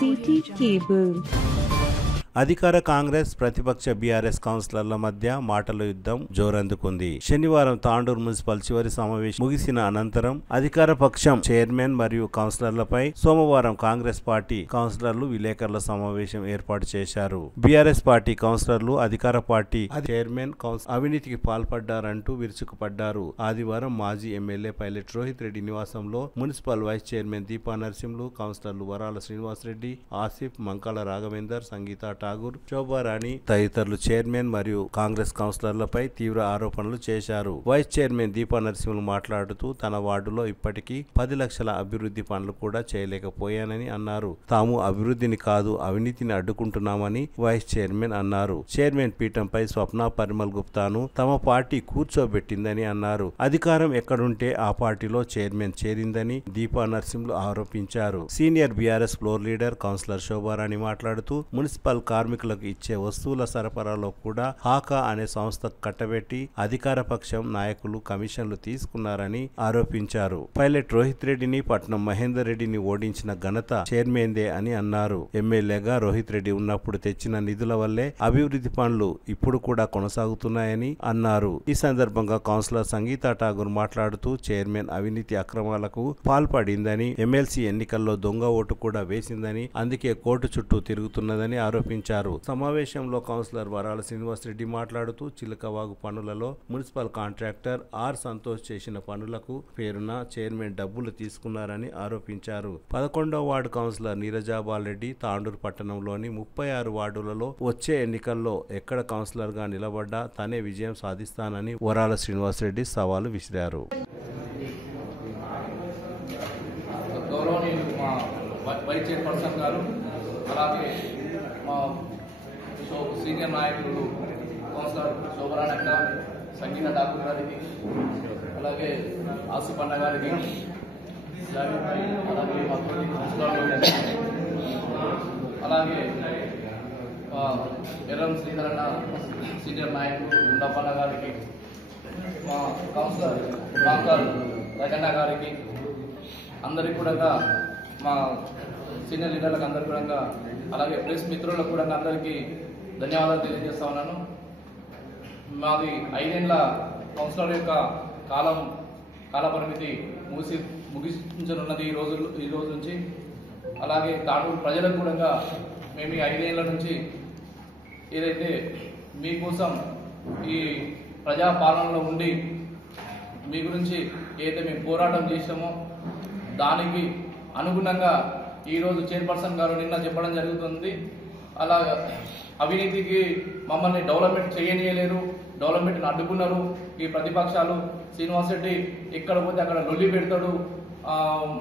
City Cable. అధికార కాంగ్రెస్ ప్రతిపక్ష BRS కౌన్సిలర్ల మధ్య మాటల యుద్ధం జోరందుకుంది. శనివారం తాండూరు మున్సిపల్ చివరి సమావేశం ముగిసిన అనంతరం అధికార పక్షం చైర్మన్ మరియు కౌన్సిలర్లపై సోమవారం కాంగ్రెస్ పార్టీ కౌన్సిలర్లు విలేకరుల సమావేశం ఏర్పాటు చేశారు. బీఆర్ఎస్ పార్టీ కౌన్సిలర్లు అధికార పార్టీ చైర్మన్ అవినీతికి పాల్పడ్డారంటూ విరుచుకుపడ్డారు. ఆదివారం మాజీ ఎమ్మెల్యే పైలట్ రోహిత్ రెడ్డి నివాసంలో municipal vice chairman Deepa Narasimhulu, కౌన్సిలర్లు వరాల శ్రీనివాసరెడ్డి, ఆసిఫ్, మంకాల రాఘవేందర్, సంగీత ఠాగూర్, శోభారాణి తదితరులు చైర్మన్ మరియు కాంగ్రెస్ కౌన్సిలర్లపై తీవ్ర ఆరోపణలు చేశారు. వైస్ చైర్మన్ దీపా నరసింహులు మాట్లాడుతూ తన వార్డులో ఇప్పటికీ 10 లక్షల అభివృద్ధి పనులు కూడా చేయలేకపోయానని అన్నారు. తాము అభివృద్ధిని కాదు అవినీతిని అడ్డుకుంటున్నామని వైస్ చైర్మన్ అన్నారు. చైర్మన్ పీఠంపై స్వప్న పరిమల్ గుప్తాను తమ పార్టీ కూర్చోబెట్టిందని అన్నారు. అధికారం ఎక్కడుంటే ఆ పార్టీలో చైర్మన్ చేరిందని దీపా నరసింహులు ఆరోపించారు. Senior BRS floor leader councillor Shobharani మాట్లాడుతూ మున్సిపల్ కార్మికులకు ఇచ్చే వస్తువుల సరఫరాలో కూడా హాకా అనే సంస్థకు కట్టబెట్టి అధికార పక్షం నాయకులు కమిషన్లు తీసుకున్నారని ఆరోపించారు. పైలట్ రోహిత్ రెడ్డిని, పట్నం మహేందర్ రెడ్డిని ఓడించిన ఘనత చైర్మన్దే అని అన్నారు. ఎమ్మెల్యేగా రోహిత్ రెడ్డి ఉన్నప్పుడు తెచ్చిన నిధుల వల్లే అభివృద్ధి పనులు ఇప్పుడు కూడా కొనసాగుతున్నాయని అన్నారు. ఈ సందర్భంగా కౌన్సిలర్ సంగీత ఠాగూర్ మాట్లాడుతూ చైర్మన్ అవినీతి అక్రమాలకు పాల్పడిందని, ఎమ్మెల్సీ ఎన్నికల్లో దొంగ ఓటు కూడా వేసిందని, అందుకే కోర్టు చుట్టూ తిరుగుతున్నదని ఆరోపించారు. సమావేశంలో కౌన్సిలర్ వరాల శ్రీనివాసరెడ్డి మాట్లాడుతూ చిలకవాగు పనులలో మున్సిపల్ కాంట్రాక్టర్ ఆర్ సంతోష్ చేసిన పనులకు పేరున చైర్మన్ డబ్బులు తీసుకున్నారని ఆరోపించారు. 11వ వార్డు కౌన్సిలర్ నీరజాబాల్ రెడ్డి తాండూరు పట్టణంలోని 36 వార్డులలో వచ్చే ఎన్నికల్లో ఎక్కడ కౌన్సిలర్ గా నిలబడ్డా తనే విజయం సాధిస్తానని వరాల శ్రీనివాసరెడ్డి సవాలు విసిరారు. అలాగే మా సీనియర్ నాయకులు కౌన్సిలర్ శోభరాణి అక్క, సంగీత ఠాకూర్ గారికి, అలాగే ఆసిఫ్ అన్న గారికి, అలాగే మా అలాగే ఎర్రం శ్రీధర్ అన్న సీనియర్ నాయకులు గుండప్పన్న గారికి, మా కౌన్సిలర్ మాంకల్ రగన్న గారికి, అందరికి కూడా మా సీనియర్ లీడర్లకు అందరికీ కూడా, అలాగే ప్రెస్ మిత్రులకు కూడా అందరికీ ధన్యవాదాలు తెలియజేస్తా ఉన్నాను. మాది 5 ఏళ్ల కౌన్సిలర్ యొక్క కాలపరిమితి ముగించనున్నది ఈ రోజు నుంచి. అలాగే తాండూరు ప్రజలకు కూడా మేము ఈ 5 ఏళ్ల నుంచి ఏదైతే మీకోసం ఈ ప్రజాపాలనలో ఉండి మీ గురించి ఏదైతే మేము పోరాటం చేసామో దానికి అనుగుణంగా ఈరోజు చైర్పర్సన్ గారు నిన్న చెప్పడం జరుగుతుంది. అలా అవినీతికి మమ్మల్ని డెవలప్మెంట్ చేయనీయలేరు, డెవలప్మెంట్ని అడ్డుకున్నారు ఈ ప్రతిపక్షాలు. శ్రీనివాస్ రెడ్డి ఎక్కడ పోతే అక్కడ లొల్లి పెడతాడు,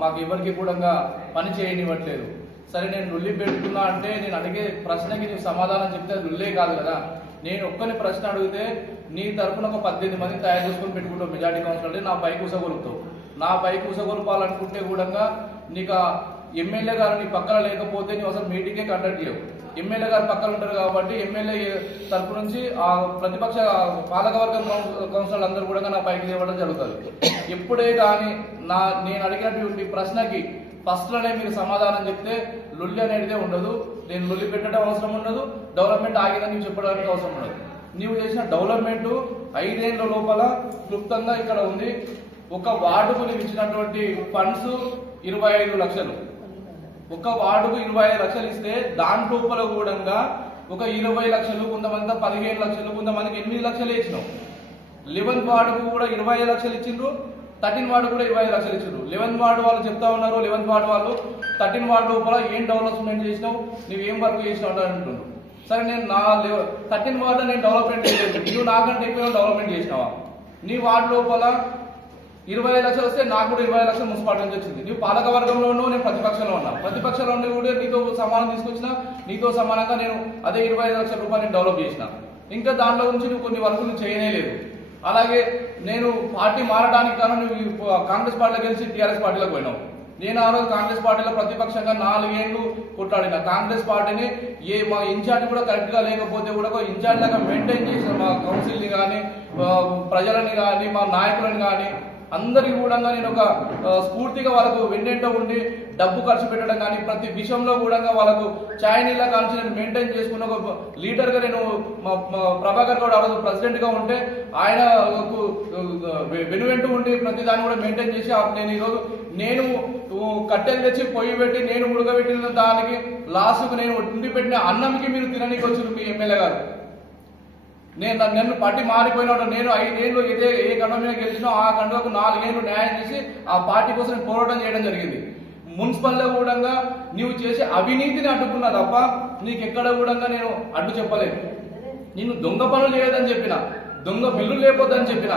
మాకు ఎవరికి కూడా పని చేయనివ్వట్లేదు. సరే, నేను లొల్లి పెడుతున్నా అంటే నేను అడిగే ప్రశ్నకి నీకు సమాధానం చెప్తే లొల్లే కాదు కదా. నేను ఒక్కని ప్రశ్న అడిగితే నీ తరఫున ఒక 18 మంది తయారు చేసుకొని పెట్టుకుంటావు మెజార్టీ కౌన్సిలర్, నా పైకి ఉసగొలుపుతావు. నా పైకి ఉసగొలపాలనుకుంటే కూడా నీకు ఎమ్మెల్యే గారు నీ పక్కన లేకపోతే నువ్వు అసలు మీటింగే కండక్ట్ చేయవు. ఎమ్మెల్యే గారు పక్కన ఉంటారు కాబట్టి ఎమ్మెల్యే తరఫు నుంచి ఆ ప్రతిపక్ష పాలకవర్గం కౌన్సిలర్ అందరూ కూడా నా పైకి లేవడం జరుగుతుంది. ఎప్పుడే కానీ నేను అడిగినటువంటి ప్రశ్నకి ఫస్ట్లోనే మీరు సమాధానం చెప్తే లొల్లి అనేదే ఉండదు. నేను లొల్లి పెట్టడం అవసరం ఉండదు, డెవలప్మెంట్ ఆగిందని చెప్పడానికి అవసరం ఉండదు. నీవు చేసిన డెవలప్మెంట్ 5 ఏళ్ల లోపల క్లుప్తంగా ఇక్కడ ఉంది. ఒక వార్డుకు నీవు ఇచ్చినటువంటి ఫండ్స్ 25 లక్షలు. ఒక వార్డుకు 25 లక్షలు ఇస్తే దాని లోపల కూడా ఒక 20 లక్షలు, కొంతమంది 15 లక్షలు, కొంతమందికి 8 లక్షలే ఇచ్చినాం. 11th వార్డుకు కూడా 25 లక్షలు ఇచ్చిండ్రు, 13th వార్డు కూడా 25 లక్షలు ఇచ్చిండ్రు. 11th వార్డు వాళ్ళు చెప్తా ఉన్నారు, 11th వార్డు వాళ్ళు 13th వార్డు లోపల ఏం డెవలప్మెంట్ చేసినావు, నువ్వేం వర్క్ చేసినావు అంటున్నావు. సరే, నేను నా 13th వార్డులో నేను డెవలప్మెంట్ చేయలేదు, నువ్వు నాకంటే ఎక్కువ డెవలప్మెంట్ చేసినావా? నీ వార్డు లోపల 20 లక్షలు వస్తే నాకు కూడా 20 లక్షలు మున్సిపాలిటీ నుంచి వచ్చింది. నువ్వు పాలక వర్గంలో ఉన్నావు, నేను ప్రతిపక్షంలో ఉన్నా. ప్రతిపక్షంలో ఉండి కూడా నీతో సమానం తీసుకొచ్చిన, నీతో సమానంగా నేను అదే 25 లక్షల రూపాయలు డెవలప్ చేసిన. ఇంకా దాంట్లో నుంచి నువ్వు కొన్ని వర్కులు చేయనే లేదు. అలాగే నేను పార్టీ మారడానికి కారణం నువ్వు కాంగ్రెస్ పార్టీలో గెలిచి టీఆర్ఎస్ పార్టీలోకి పోయినావు. నేను ఆ రోజు కాంగ్రెస్ పార్టీలో ప్రతిపక్షంగా 4 ఏళ్లు కొట్లాడిన కాంగ్రెస్ పార్టీని మా ఇన్ఛార్జ్ కూడా కరెక్ట్ గా లేకపోతే కూడా ఇన్ఛార్జ్ లాగా మెయింటైన్ చేసిన మా కౌన్సిల్ ని కానీ, ప్రజలని కానీ, మా నాయకులని కానీ అందరికీ కూడా నేను ఒక స్ఫూర్తిగా వాళ్ళకు వెన్నెంట ఉండి డబ్బు ఖర్చు పెట్టడం కానీ ప్రతి విషయంలో కూడా వాళ్ళకు ఛాయ్ నీళ్ళ కాల్చి నేను మెయింటైన్ చేసుకున్న ఒక లీడర్గా నేను ప్రభాకర్ గౌడ్ ఆ రోజు ప్రెసిడెంట్గా ఉంటే ఆయన వెనువెంటూ ఉండి ప్రతి దాన్ని కూడా మెయింటైన్ చేసి నేను ఈరోజు నేను కట్టెలు తెచ్చి పొయ్యి పెట్టి నేను ఉడకబెట్టిన దానికి లాస్ట్కు నేను ఉండి పెట్టిన అన్నంకి మీరు తిననీకి వచ్చారు మీ ఎమ్మెల్యే గారు. నన్ను పార్టీ మారిపోయినాడు. నేను 5 ఏళ్ళు ఏ కండ మీద గెలిచినా ఆ కండకు 4 ఏళ్ళు న్యాయం చేసి ఆ పార్టీ కోసం నేను పోరాటం చేయడం జరిగింది. మున్సిపల్లో కూడా నీవు చేసే అవినీతిని అడ్డుకున్నా తప్ప నీకెక్కడ కూడా నేను అడ్డు చెప్పలేదు. నేను దొంగ పనులు చేయదని చెప్పిన, దొంగ బిల్లులు లేకపోద్దని చెప్పిన.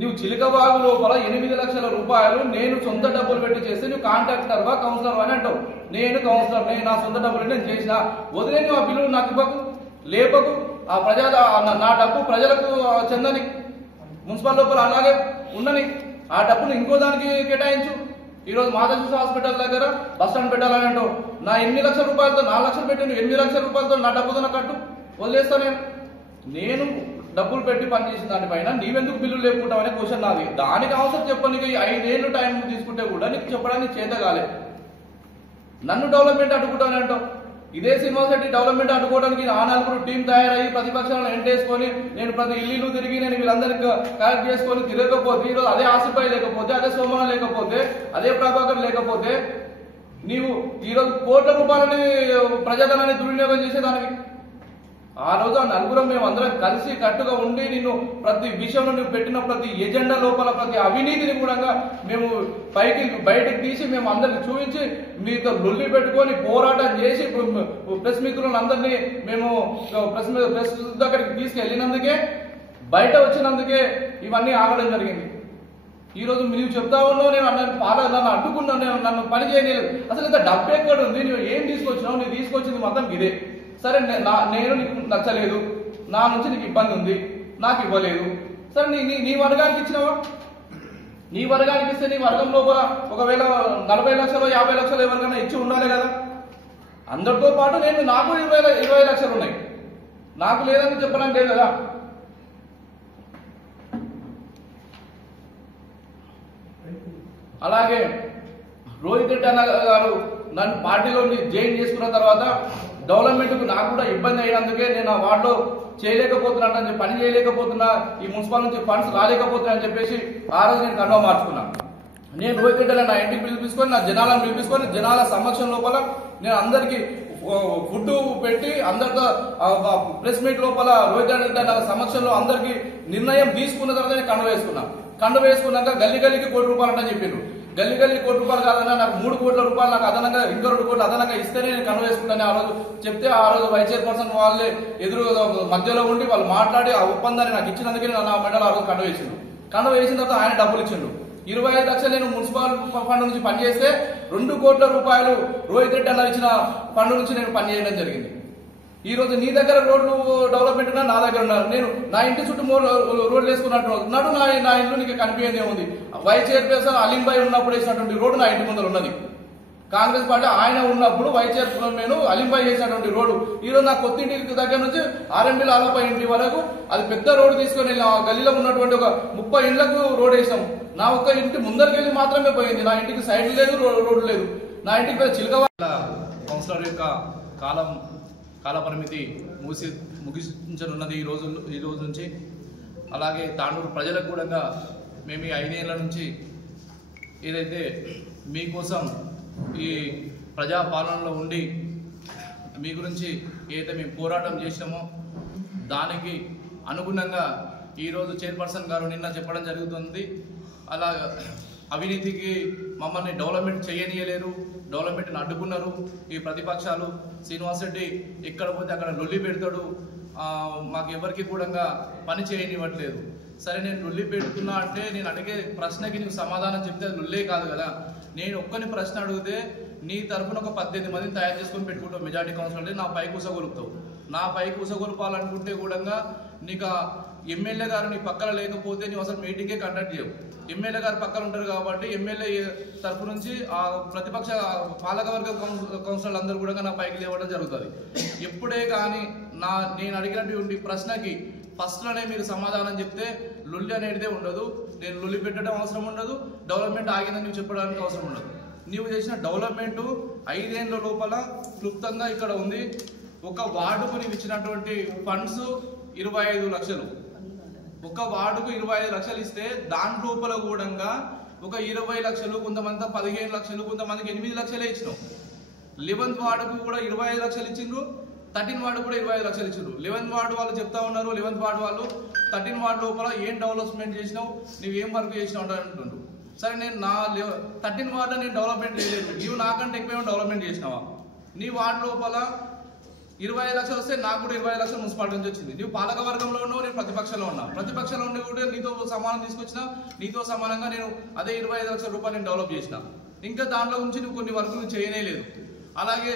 నువ్వు చిలకబాగు లోపల 8 లక్షల రూపాయలు నేను సొంత డబ్బులు పెట్టి చేస్తే నువ్వు కాంట్రాక్టర్వా కౌన్సిలర్ అని అంటావు. నేను కౌన్సిలర్, నేను నా సొంత డబ్బులు నేను చేసిన వదిలేని ఆ బిల్లులు నాకు ఇవ్వకు, లేపకు. ఆ నా డబ్బు ప్రజలకు చెందని మున్సిపల్ లోపల అలాగే ఉండని ఆ డబ్బును ఇంకో దానికి కేటాయించు. ఈరోజు మాధవ హాస్పిటల్ దగ్గర బస్ స్టాండ్ పెట్టాలని అంటావు. నా 8 లక్షల రూపాయలతో 4 లక్షలు పెట్టి 8 లక్షల రూపాయలతో నా డబ్బుతో నా కట్టు, వదిలేస్తా. నేను డబ్బులు పెట్టి పనిచేసిన దానిపైన నీవెందుకు బిల్లులు లేపుకుంటావు అనే క్వశ్చన్ నాది. దానికి అవసరం చెప్పనీకి 5 ఏళ్ళు టైం తీసుకుంటే కూడా నీకు చెప్పడానికి చేత కాలే. నన్ను డెవలప్మెంట్ అడ్డుకుంటానంటావు. ఇదే శ్రీనివాసరెడ్డి డెవలప్మెంట్ అడ్డుకోవడానికి ఆ 4 టీం తయారయ్యి ప్రతిపక్షాలను ఎంటేసుకొని నేను ప్రతి ఇల్లు తిరిగి నేను వీళ్ళందరికీ కలెక్ట్ చేసుకొని తిరగకపోతే ఈరోజు అదే ఆసిఫాయ్ లేకపోతే, అదే సోమన లేకపోతే, అదే ప్రభాకర్ లేకపోతే నీవు ఈరోజు కోట్ల రూపాయలని ప్రజాధనాన్ని దుర్వినియోగం చేసేదానికి. ఆ రోజు ఆ నలుగురం మేము అందరం కలిసి కట్టుగా ఉండి నిన్ను ప్రతి విషయంలో నువ్వు పెట్టిన ప్రతి ఎజెండా లోపల ప్రతి అవినీతిని కూడా మేము బయటకు తీసి మేము అందరికి చూపించి మీతో లొల్లి పెట్టుకొని పోరాటం చేసి ప్రెస్ మిత్రులను అందరినీ మేము ప్రెస్ దగ్గరికి తీసుకెళ్ళినందుకే బయట వచ్చినందుకే ఇవన్నీ ఆగడం జరిగింది. ఈ రోజు నువ్వు చెప్తా ఉన్నావు నేను నన్ను అడ్డుకున్నాను, నన్ను పని చేయలేదు. అసలు ఇంత డబ్బు ఎక్కడ ఉంది, నువ్వు ఏం తీసుకొచ్చినావు? నువ్వు తీసుకొచ్చింది మొత్తం ఇదే. సరే నేను నీకు నచ్చలేదు, నా నుంచి నీకు ఇబ్బంది ఉంది, నాకు ఇవ్వలేదు. సరే నీ వర్గానికి ఇచ్చినావా? నీ వర్గానికి ఇస్తే నీ వర్గం లోపల ఒకవేళ 40 లక్షలు 50 లక్షలు ఎవరికైనా ఇచ్చి ఉండాలి కదా. అందరితో పాటు నాకు 20 లక్షలు ఉన్నాయి, నాకు లేదని చెప్పడానికి లేదు కదా. అలాగే రోహిత్ రెడ్డి అన్న గారు నన్ను పార్టీలో జాయిన్ చేసుకున్న తర్వాత డెవలప్మెంట్కు నాకు కూడా ఇబ్బంది అయినందుకే నేను ఆ వార్డులో చేయలేకపోతున్నా, పని చేయలేకపోతున్నా, ఈ మున్సిపల్ నుంచి ఫండ్స్ రాలేకపోతున్నా అని చెప్పేసి ఆ రోజు నేను కండువా మార్చుకున్నా. నేను రోహిత్ రెడ్డి నా ఇంటికి పిలిపించుకొని నా జనాలను పిలిపించుకొని జనాల సమక్షం లోపల నేను అందరికీ ఫుడ్ పెట్టి అందరితో ప్రెస్ మీట్ లోపల రోహిత్ రెడ్డి నా సమక్షంలో అందరికీ నిర్ణయం తీసుకున్న తర్వాత నేను కండువ వేసుకున్నాక గల్లీకి ₹1 కోటి అంటే చెప్పిండ్రు. గల్లీ ₹1 కోటి కాదన్నా నాకు ₹3 కోట్ల నాకు అదనంగా ఇంకో ₹2 కోట్లు అదనంగా ఇస్తేనే నేను కండువ వేసుకుంటాను ఆ రోజు చెప్తే, ఆ రోజు వైస్ చైర్పర్సన్ వాళ్ళే ఎదురు మధ్యలో ఉండి వాళ్ళు మాట్లాడి ఆ ఒప్పందాన్ని నాకు ఇచ్చినందుకే నా మెడల్ ఆ రోజు కండువ వేసిన తర్వాత ఆయన డబ్బులు ఇచ్చిండు. 25 లక్షలు నేను మున్సిపల్ ఫండ్ నుంచి పనిచేస్తే ₹2 కోట్ల రోహిత్ రెడ్డి అన్న ఇచ్చిన ఫండ్ నుంచి నేను పనిచేయడం జరిగింది. ఈ రోజు నీ దగ్గర రోడ్లు డెవలప్మెంట్ ఉన్నా నా దగ్గర ఉన్నారు. నేను నా ఇంటి చుట్టూ రోడ్లు వేసుకున్నట్టు నా ఇంట్లో నీకు కనిపించేది ఏముంది? వైస్ చైర్పర్సన్ అలీం భాయ్ ఉన్నప్పుడు వేసినటువంటి రోడ్డు నా ఇంటి ముందర ఉన్నది. కాంగ్రెస్ పార్టీ ఆయన ఉన్నప్పుడు వైస్ చైర్మన్ అలీం భాయ్ చేసినటువంటి రోడ్డు ఈ రోజు నా కొత్త ఇంటి దగ్గర నుంచి ఆర్ఎండి లాలపై ఇంటి వరకు అది పెద్ద రోడ్డు తీసుకొని గల్లీలో ఉన్నటువంటి ఒక 30 ఇండ్లకు రోడ్ వేసాం. నా ఒక్క ఇంటి ముందరికి వెళ్ళి మాత్రమే పోయింది. నా ఇంటికి సైడ్ లేదు, రోడ్డు లేదు. నా ఇంటికి పెద్ద చిలక కౌన్సిలర్ యొక్క కాల పరిమితి ముగించనున్నది ఈ రోజు నుంచి. అలాగే తాండూరు ప్రజలకు కూడా మేము 5 ఏళ్ల నుంచి ఏదైతే మీకోసం ఈ ప్రజాపాలనలో ఉండి మీ గురించి ఏదైతే మేము పోరాటం చేసినామో దానికి అనుగుణంగా ఈరోజు చైర్పర్సన్ గారు నిన్న చెప్పడం జరుగుతుంది. అలా అవినీతికి మమ్మల్ని డెవలప్మెంట్ చేయనీయలేరు, డెవలప్మెంట్ని అడ్డుకున్నారు ఈ ప్రతిపక్షాలు. శ్రీనివాసరెడ్డి ఎక్కడ పోతే అక్కడ లొల్లి పెడతాడు, మాకు ఎవరికి కూడా పని చేయనివ్వట్లేదు. సరే నేను లొల్లి పెడుతున్నా అంటే నేను అడిగే ప్రశ్నకి నీకు సమాధానం చెప్తే అది లొల్లే కాదు కదా. నేను ఒక్కని ప్రశ్న అడిగితే నీ తరఫున ఒక 18 మందిని తయారు చేసుకొని పెట్టుకుంటావు మెజార్టీ కౌన్సిలర్ అంటే నా పై కూసగొలుపుతావు. నా పై కూసగొలపాలనుకుంటే కూడా నీకు ఎమ్మెల్యే గారు నీ పక్కన లేకపోతే నువ్వు అసలు మీటింగే కండక్ట్ చేయవు. ఎమ్మెల్యే గారు పక్కన ఉంటారు కాబట్టి ఎమ్మెల్యే తరఫు నుంచి ఆ ప్రతిపక్ష పాలకవర్గ కౌన్సిలర్లు అందరూ కూడా నా పైకి లేవడం జరుగుతుంది. ఎప్పుడే కానీ నేను అడిగినటువంటి ప్రశ్నకి ఫస్ట్లోనే మీరు సమాధానం చెప్తే లొల్లి అనేటిదే ఉండదు. నేను లొల్లి పెట్టడం అవసరం ఉండదు, డెవలప్మెంట్ ఆగిందని నువ్వు చెప్పడానికి అవసరం ఉండదు. నీవు చేసిన డెవలప్మెంట్ 5 ఏళ్ల లోపల క్లుప్తంగా ఇక్కడ ఉంది. ఒక వార్డుకు నీవు ఇచ్చినటువంటి ఫండ్స్ 25 లక్షలు, ఒక వార్డుకు 25 లక్షలు ఇస్తే దాని లోపల కూడా ఒక 20 లక్షలు, కొంతమంది 15 లక్షలు, కొంతమందికి 8 లక్షలే ఇచ్చినావు. 11th వార్డుకు కూడా 25 లక్షలు ఇచ్చిండ్రు, 13 వార్డు కూడా 25 లక్షలు ఇచ్చిండ్రు. 11th వార్డు వాళ్ళు చెప్తా ఉన్నారు, 11th వార్డు వాళ్ళు 13 వార్డు లోపల ఏం డెవలప్మెంట్ చేసినావు, నువ్వు ఏం వర్క్ చేసినావు అంటుండ్రు. సరే, నేను నా 13 వార్డు నేను డెవలప్మెంట్ చేయలేదు, నీవు నాకంటే ఎక్కువ డెవలప్మెంట్ చేసినావా? నీ వార్డు లోపల 25 లక్షలు వస్తే నాకు కూడా 25 లక్షలు మున్సిపాలిటీ నుంచి వచ్చింది. నువ్వు పాలక వర్గంలో ఉన్నావు, నేను ప్రతిపక్షంలో ఉన్నా. ప్రతిపక్షంలో ఉండి కూడా నీతో సమానం తీసుకొచ్చినా, నీతో సమానంగా నేను అదే 25 లక్షల రూపాయలు నేను డెవలప్ చేసిన. ఇంకా దాంట్లో నుంచి నువ్వు కొన్ని వర్కులు చేయనే లేదు. అలాగే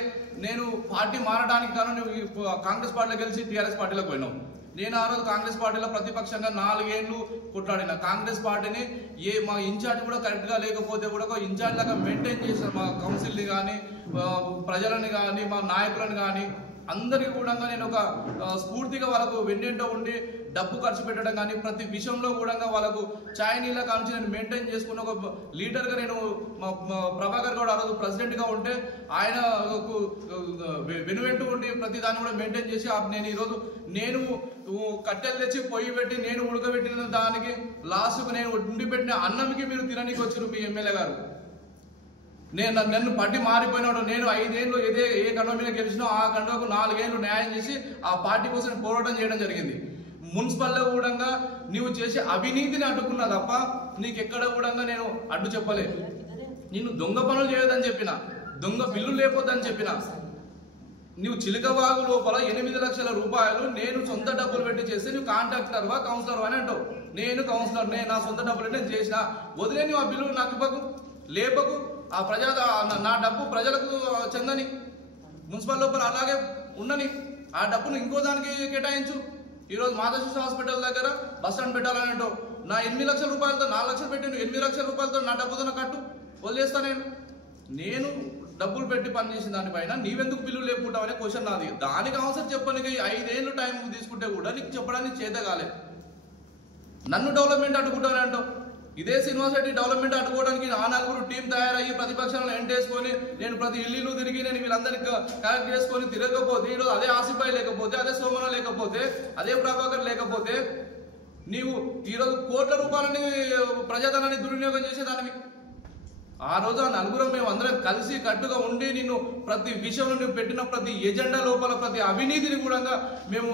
నేను పార్టీ మారడానికి కాను నువ్వు కాంగ్రెస్ పార్టీలో గెలిచి టీఆర్ఎస్ పార్టీలోకి పోయినావు. నేను ఆ రోజు కాంగ్రెస్ పార్టీలో ప్రతిపక్షంగా 4 ఏళ్ళు కొట్లాడిన. కాంగ్రెస్ పార్టీని మా ఇన్ఛార్జ్ కూడా కరెక్ట్గా లేకపోతే కూడా ఒక ఇన్ఛార్జ్ లాగా మెయింటైన్ చేసిన మా కౌన్సిల్ని కానీ, ప్రజలని కానీ, మా నాయకులను కానీ అందరికీ కూడా నేను ఒక స్ఫూర్తిగా వాళ్ళకు వెన్నంటో ఉండి డబ్బు ఖర్చు పెట్టడం కానీ, ప్రతి విషయంలో కూడా వాళ్ళకు ఛాయ్ నీళ్ళ కానించి నేను మెయింటైన్ చేసుకున్న ఒక లీడర్గా నేను ప్రభాకర్ గౌడ్ ఆ రోజు ప్రెసిడెంట్గా ఉంటే ఆయన వెనువెంటూ ఉండి ప్రతి దాన్ని కూడా మెయింటైన్ చేసి నేను ఈరోజు నేను కట్టెలు తెచ్చి పొయ్యి పెట్టి నేను ఉడకబెట్టిన దానికి లాస్ట్కు నేను ఉండి పెట్టిన అన్నంకి మీరు తిననీకి వచ్చారు మీ ఎమ్మెల్యే గారు. నన్ను పట్టి మారిపోయినాడు. నేను 5 ఏళ్ళు ఏ కండ మీద గెలిచినో ఆ కండకు 4 ఏళ్ళు న్యాయం చేసి ఆ పార్టీ కోసం పోరాటం చేయడం జరిగింది. మున్సిపల్లో కూడా నీవు చేసే అవినీతిని అడ్డుకున్నా తప్ప నీకెక్కడ కూడా నేను అడ్డు చెప్పలేదు. నేను దొంగ పనులు చేయొద్దని చెప్పిన, దొంగ బిల్లులు లేకపోద్దని చెప్పిన. నువ్వు చిలకవాగు లోపల 8 లక్షల రూపాయలు నేను సొంత డబ్బులు పెట్టి చేస్తే నువ్వు కాంట్రాక్టర్వా కౌన్సిలర్వా అని అంటావు. నేను కౌన్సిలర్, నా సొంత డబ్బులు నేను చేసిన. వదిలే నువ్వు ఆ బిల్లులు నాకు ఇవ్వకు, లేపకు. ఆ నా డబ్బు ప్రజలకు చెందని, మున్సిపల్ లోపల అలాగే ఉండని. ఆ డబ్బును ఇంకో దానికి కేటాయించు. ఈరోజు మాధవశిశు హాస్పిటల్ దగ్గర బస్ స్టాండ్ పెట్టాలని అంటావు. నా 8 లక్షల రూపాయలతో 4 లక్షలు పెట్టి 8 లక్షల రూపాయలతో నా డబ్బుతో కట్టు, వదిలేస్తా. నేను డబ్బులు పెట్టి పనిచేసిన దానిపైన నీవెందుకు బిల్లులు లేపుకుంటావు అనే క్వశ్చన్ నాది. దానికి ఆన్సర్ చెప్పడానికి 5 ఏళ్ళు టైం తీసుకుంటే కూడా నీకు చెప్పడానికి చేత కాలే. నన్ను డెవలప్మెంట్ అడ్డుకుంటావని అంటావు. ఇదే శ్రీనివాస్ రెడ్డి డెవలప్మెంట్ అడ్డుకోవడానికి ఆ 4 టీం తయారయ్యి ప్రతిపక్షాలను ఎంటేసుకొని నేను ప్రతి ఇల్లు తిరిగి నేను వీళ్ళందరికీ కలెక్ట్ చేసుకొని తిరగకపోతే, ఈరోజు అదే ఆసిఫాయ్ లేకపోతే, అదే సోమన లేకపోతే, అదే ప్రభాకర్ లేకపోతే నీవు ఈరోజు కోట్ల రూపాయలని ప్రజాధనాన్ని దుర్వినియోగం చేసేదానివి. ఆ రోజు ఆ 4 మేము అందరం కలిసి కట్టుగా ఉండి నిన్ను ప్రతి విషయంలో నువ్వు పెట్టిన ప్రతి ఎజెండా లోపల ప్రతి అవినీతిని కూడా మేము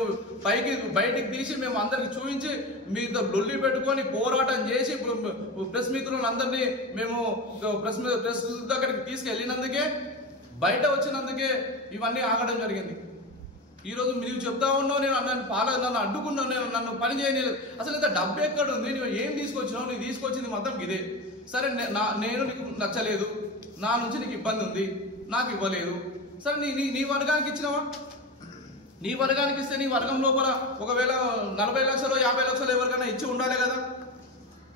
బయటికి తీసి మేము అందరికి చూపించి మీతో లొల్లి పెట్టుకొని పోరాటం చేసి ప్రెస్ మిత్రులను అందరినీ మేము ప్రెస్ దగ్గరికి తీసుకెళ్ళినందుకే, బయట వచ్చినందుకే ఇవన్నీ ఆగడం జరిగింది. ఈరోజు మీరు చెప్తా ఉన్నావు నన్ను అడ్డుకున్నావు, నన్ను పని చేయలేదు. అసలు ఇంత డబ్బు ఎక్కడ ఉంది, నువ్వు ఏం తీసుకొచ్చినావు? నువ్వు తీసుకొచ్చింది మొత్తం ఇదే. సరే, నేను నీకు నచ్చలేదు, నా నుంచి నీకు ఇబ్బంది ఉంది, నాకు ఇవ్వలేదు. సరే, నీ వర్గానికి ఇచ్చినావా? నీ వర్గానికి ఇస్తే నీ వర్గం లోపల ఒకవేళ 40 లక్షలు 50 లక్షలు ఎవరికైనా ఇచ్చి ఉండాలి కదా.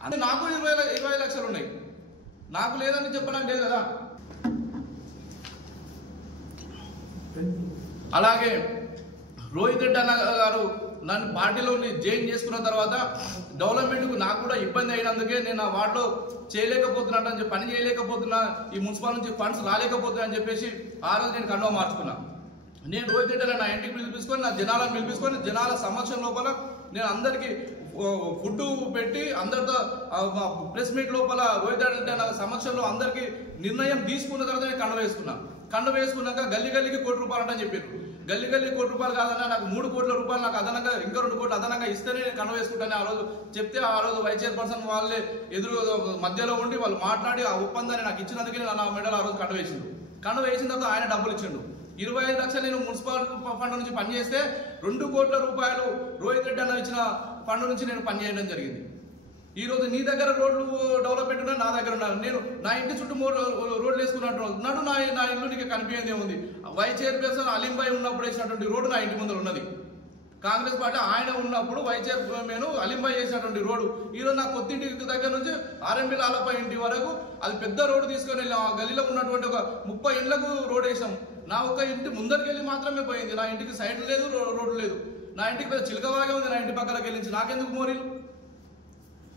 అంటే నాకు 20 లక్షలు ఉన్నాయి, నాకు లేదని చెప్పడానికి లేదు కదా. అలాగే రోహిత్ రెడ్డి అన్న గారు నన్ను పార్టీలో జాయిన్ చేసుకున్న తర్వాత డెవలప్మెంట్కు నాకు కూడా ఇబ్బంది అయినందుకే నేను ఆ వార్డులో చేయలేకపోతున్నా, పని చేయలేకపోతున్నా, ఈ మున్సిపల్ నుంచి ఫండ్స్ రాలేకపోతున్నా అని చెప్పేసి ఆ రోజు నేను కండువా మార్చుకున్నా. నేను రోహిత్ రెడ్డి నా ఇంటికి పిలిపించుకొని, నా జనాలను పిలిపించుకొని, జనాల సమక్షం లోపల నేను అందరికీ ఫుడ్ పెట్టి అందరితో ప్రెస్ మీట్ లోపల రోహిత్ రెడ్డి నా సమక్షంలో అందరికీ నిర్ణయం తీసుకున్న తర్వాత నేను కండ వేసుకున్నాక గల్లీకి 1 కోటి రూపాయలు అంటే చెప్పారు. గల్లీకి 1 కోటి రూపాయలు కాదన్నా, నాకు 3 కోట్ల రూపాయలు నాకు అదనంగా ఇంకా 2 కోట్లు అదనంగా ఇస్తేనే నేను కండ వేసుకుంటాను ఆ రోజు చెప్తే, ఆ రోజు వైస్ చైర్పర్సన్ వాళ్ళే ఎదురు మధ్యలో ఉండి వాళ్ళు మాట్లాడి ఆ ఒప్పందాన్ని నాకు ఇచ్చినందుకే నా మెడల్ ఆ రోజు కండ వేసిన తర్వాత ఆయన డబ్బులు ఇచ్చిండు. 25 లక్షలు నేను మున్సిపల్ ఫండ్ నుంచి పనిచేస్తే 2 కోట్ల రూపాయలు రోహిత్ రెడ్డి అన్న ఇచ్చిన ఫండ్ నుంచి నేను పనిచేయడం జరిగింది. ఈ రోజు నీ దగ్గర రోడ్లు డెవలప్మెంట్ ఉన్నా, నా దగ్గర ఉన్నారు. నేను నా ఇంటి చుట్టూ 3 రోడ్లు వేసుకున్నట్టు నా ఇల్లు నీకు కనిపించేది ఏముంది? వైస్ చైర్పర్సన్ అలీంబాయ్ ఉన్నప్పుడు వేసినటువంటి రోడ్డు నా ఇంటి ముందర ఉన్నది. కాంగ్రెస్ పార్టీ ఆయన ఉన్నప్పుడు వైస్ చైర్మన్ అలీంబాయ్ చేసినటువంటి రోడ్డు ఈరోజు నా కొత్తింటి దగ్గర నుంచి ఆర్ఎంపీ లాలపై ఇంటి వరకు అది పెద్ద రోడ్డు తీసుకొని వెళ్ళాం. ఆ గల్లీలో ఉన్నటువంటి ఒక 30 ఇళ్లకు రోడ్ వేసాం. నా ఒక్క ఇంటి ముందరికి వెళ్ళి మాత్రమే పోయింది. నా ఇంటికి సైడ్ లేదు, రోడ్డు లేదు. నా ఇంటికి పెద్ద చిలకవాగే ఉంది. నా ఇంటి పక్కనకి వెళ్ళించి నాకెందుకు మోరీలు?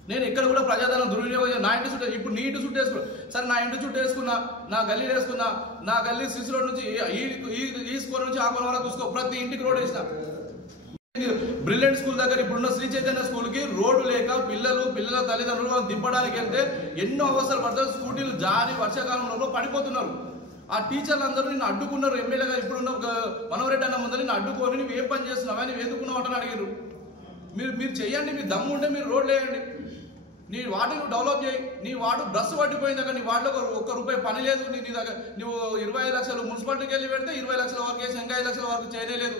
నేను ఎక్కడ కూడా ప్రజాధనం దుర్వినియోగం నా ఇంటి చుట్టూ ఇప్పుడు నీ ఇంటి చుట్టూ వేసుకున్నా సరే నా ఇంటి చుట్టూ వేసుకున్నా నా గల్లీ వేసుకున్నా నా గల్లీ సిసి రోడ్ నుంచి ఈ స్కోర్ నుంచి ఆ కోన వరకు చూసుకో ప్రతి ఇంటికి రోడ్ వేసిన బ్రిలియంట్ స్కూల్ దగ్గర ఇప్పుడున్న శ్రీ చైతన్య స్కూల్ కి రోడ్డు లేక పిల్లల తల్లిదండ్రులు దింపడానికి వెళ్తే ఎన్నో అవసరాలు పడతారు స్కూటీలు జారి వర్షాకాలంలో పడిపోతున్నారు ఆ టీచర్లు అందరూ నిన్ను అడ్డుకున్నారు ఎమ్మెల్యేగా ఇప్పుడున్న మనోరెడ్డి అన్న ముందు నిన్ను అడ్డుకొని నువ్వు ఏం పని చేస్తున్నావు అని ఎందుకున్నావు అంటే అడిగారు మీరు చెయ్యండి మీ దమ్ము ఉంటే మీరు రోడ్లు వేయండి నీ వార్డు నువ్వు డెవలప్ చేయి నీ వార్డు బ్రష్ పట్టిపోయింది దగ్గర నీ వార్డులో ఒక్క రూపాయి పని లేదు నీ దగ్గర నువ్వు 25 లక్షలు మున్సిపాలిటీకి వెళ్ళి పెడితే 20 లక్షల వరకు వేసి ఇంకా 5 లక్షల వరకు చేయలేదు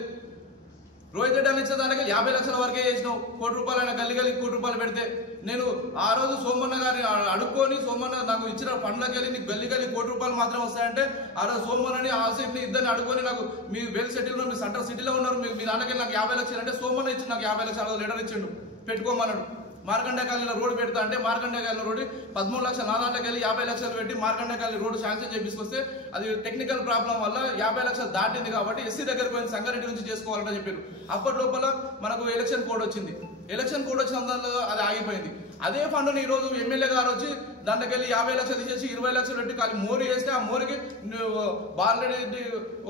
రోహిత్ రెడ్డి అని ఇచ్చే దానికి 50 లక్షల వరకే చేసినావు ₹1 కోటి అయినా గల్లి ₹1 పెడితే నేను ఆ రోజు సోమన్న గారిని అడుక్కొని సోమన్న నాకు ఇచ్చిన ఫండ్లకి వెళ్ళి నీకు గల్లి ₹1 మాత్రమే వస్తాయంటే ఆ రోజు సోమన్నని ఆసిఫ్ని ఇద్దరిని అడుక్కొని నాకు మీ వెల్ సెటిల్ మీ సెంటర్ సిటీలో ఉన్నారు మీ నాన్నకి నాకు 50 లక్షలు అంటే సోమన్న ఇచ్చి నాకు 50 లక్షల లెటర్ ఇచ్చిండు పెట్టుకోమన్నాడు మార్కండే కాలనీలో రోడ్డు పెడతా అంటే మార్కండే కాలనీ రోడ్డు 13 లక్షలు నా దాంట్లోకి వెళ్ళి 50 లక్షలు పెట్టి మార్కండే కాలనీ రోడ్డు శాంక్షన్ చేపించుకొస్తే అది టెక్నికల్ ప్రాబ్లం వల్ల 50 లక్షలు దాటింది కాబట్టి ఎస్సీ దగ్గరికి పోయిన సంగారెడ్డి నుంచి చేసుకోవాలని చెప్పారు అప్పటి లోపల మనకు ఎలక్షన్ కోడ్ వచ్చింది ఎలక్షన్ కోడ్ వచ్చిన దాంట్లో అది ఆగిపోయింది అదే ఫండ్ని ఈ రోజు ఎమ్మెల్యే గారు వచ్చి దాంట్లోకి వెళ్ళి 50 లక్షలు తీసేసి 20 లక్షలు పెట్టి ఖాళీ మోరీ వేస్తే ఆ మోరికి బార్లెడ్డి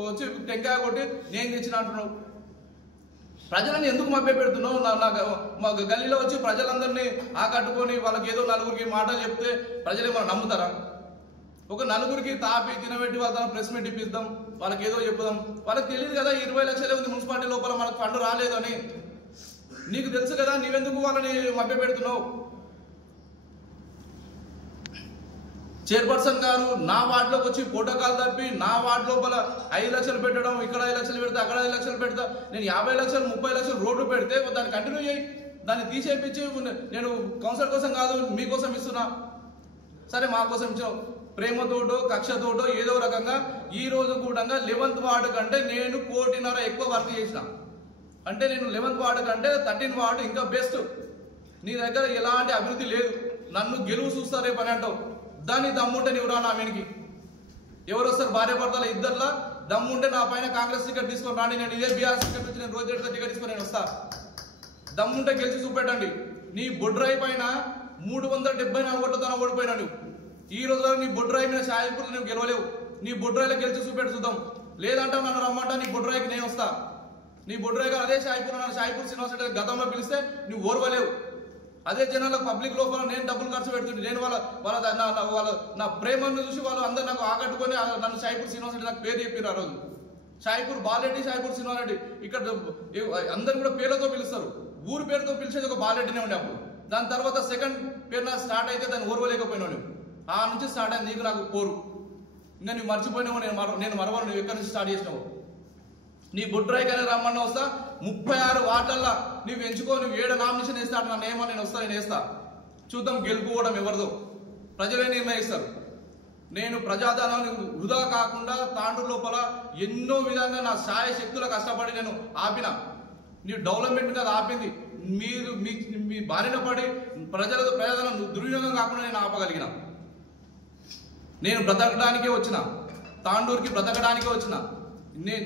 వచ్చి టెంకాయ కొట్టి నేను తెచ్చిన అంటున్నావు ప్రజలని ఎందుకు మభ్య పెడుతున్నావు మా గల్లీలో వచ్చి ప్రజలందరినీ ఆకట్టుకొని వాళ్ళకి ఏదో నలుగురికి మాటలు చెప్తే ప్రజలు ఏమైనా నమ్ముతారా ఒక నలుగురికి తాపి తినబెట్టి వాళ్ళ ప్రెస్ మీట్ ఇప్పిద్దాం వాళ్ళకి ఏదో చెప్పుదాం వాళ్ళకి తెలియదు కదా 20 లక్షలే ఉంది మున్సిపాలిటీ లోపల మనకు ఫండ్ రాలేదని నీకు తెలుసు కదా నీవెందుకు వాళ్ళని మభ్య పెడుతున్నావు చైర్పర్సన్ గారు నా వార్డులోకి వచ్చి ప్రోటోకాల్ తప్పి నా వార్డు లోపల 5 లక్షలు పెట్టడం ఇక్కడ 5 లక్షలు పెడతా అక్కడ 5 లక్షలు పెడతా నేను 50 లక్షలు 30 లక్షలు రోడ్డు పెడితే దాన్ని కంటిన్యూ చేయి దాన్ని తీసేపించి నేను కౌన్సిలర్ కోసం కాదు మీకోసం ఇస్తున్నా సరే మా కోసం ఇచ్చావు ప్రేమతోటో కక్షతోటో ఏదో రకంగా ఈ రోజు కూడా 11th వార్డు కంటే నేను 1.5 కోటి ఎక్కువ వర్క్ చేసిన అంటే నేను 11th వార్డు కంటే 13th వార్డు ఇంకా బెస్ట్ నీ దగ్గర ఎలాంటి అభివృద్ధి లేదు నన్ను గెలువు చూస్తారే పని అంటావు దాన్ని దమ్ముంటే నీవు రా నా వెనికి ఎవరు వస్తారు భార్య భర్తల ఇద్దరులా దమ్ముంటే నా పైన కాంగ్రెస్ టికెట్ తీసుకొని రాని నేను ఇదే బీఆర్ఎస్ టికెట్ నుంచి నేను రోజు టికెట్ తీసుకొని నేను వస్తా దమ్ముంటే గెలిచి చూపెట్టండి నీ బొడ్రాయి పైన 374 ఓట్లతో ఓడిపోయినా నువ్వు ఈ రోజు నీ బొడ్రాయి మీద షాయిపూర్ నువ్వు గెలవలేవు నీ బొడ్రాయిలో గెలిచి చూపెట్టు చూద్దాం లేదంటే నన్ను రమ్మంటా నీ బొడ్రాయికి నేను వస్తా నీ బొడ్రాయి గారు అదే షాయిపూర్ నన్ను షాయిపూర్ శ్రీనివాసరెడ్డి గతంలో పిలిస్తే నువ్వు ఓర్వలేవు అదే జనాలకు పబ్లిక్ లోపల నేను డబ్బులు ఖర్చు పెడుతుంది నేను వాళ్ళ నా ప్రేమను చూసి వాళ్ళు అందరు నాకు ఆకట్టుకొని నన్ను షాయిపూర్ శ్రీనివాసరెడ్డి నాకు పేరు చెప్పారు ఆ రోజు షాయిపూర్ బాలరెడ్డి షాయిపూర్ శ్రీనివాసరెడ్డి ఇక్కడ అందరు కూడా పేర్లతో పిలుస్తారు ఊరు పేరుతో పిలిచేది ఒక బాలరెడ్డినే ఉండే అప్పుడు దాని తర్వాత సెకండ్ పేరు నాకు స్టార్ట్ అయితే దాన్ని ఓర్వలేకపోయినావు ఆ నుంచి స్టార్ట్ అయింది నీకు నాకు పోరు ఇంకా నువ్వు మర్చిపోయినావు నేను మరవను నువ్వు ఎక్కడి నుంచి స్టార్ట్ చేసినావు నీ బొడ్రాయి కానీ రమ్మన్నా వస్తా 36 వార్డుల్లో నువ్వు ఎంచుకో నువ్వు 7 నామినేషన్ వేస్తాడు నన్ను ఏమో నేను వస్తా నేను వేస్తా చూద్దాం గెలుపుకోవడం ఎవరిదో ప్రజలే నిర్ణయిస్తారు నేను ప్రజాధనాన్ని వృధా కాకుండా తాండూరు లోపల ఎన్నో విధంగా నా సాయ శక్తుల కష్టపడి నేను ఆపిన నీ డెవలప్మెంట్ కదా ఆపింది మీరు మీ బారిన పడి ప్రజాధనం దుర్వినియోగం కాకుండా నేను ఆపగలిగిన నేను బ్రతకడానికే వచ్చిన తాండూరుకి బ్రతకడానికే వచ్చిన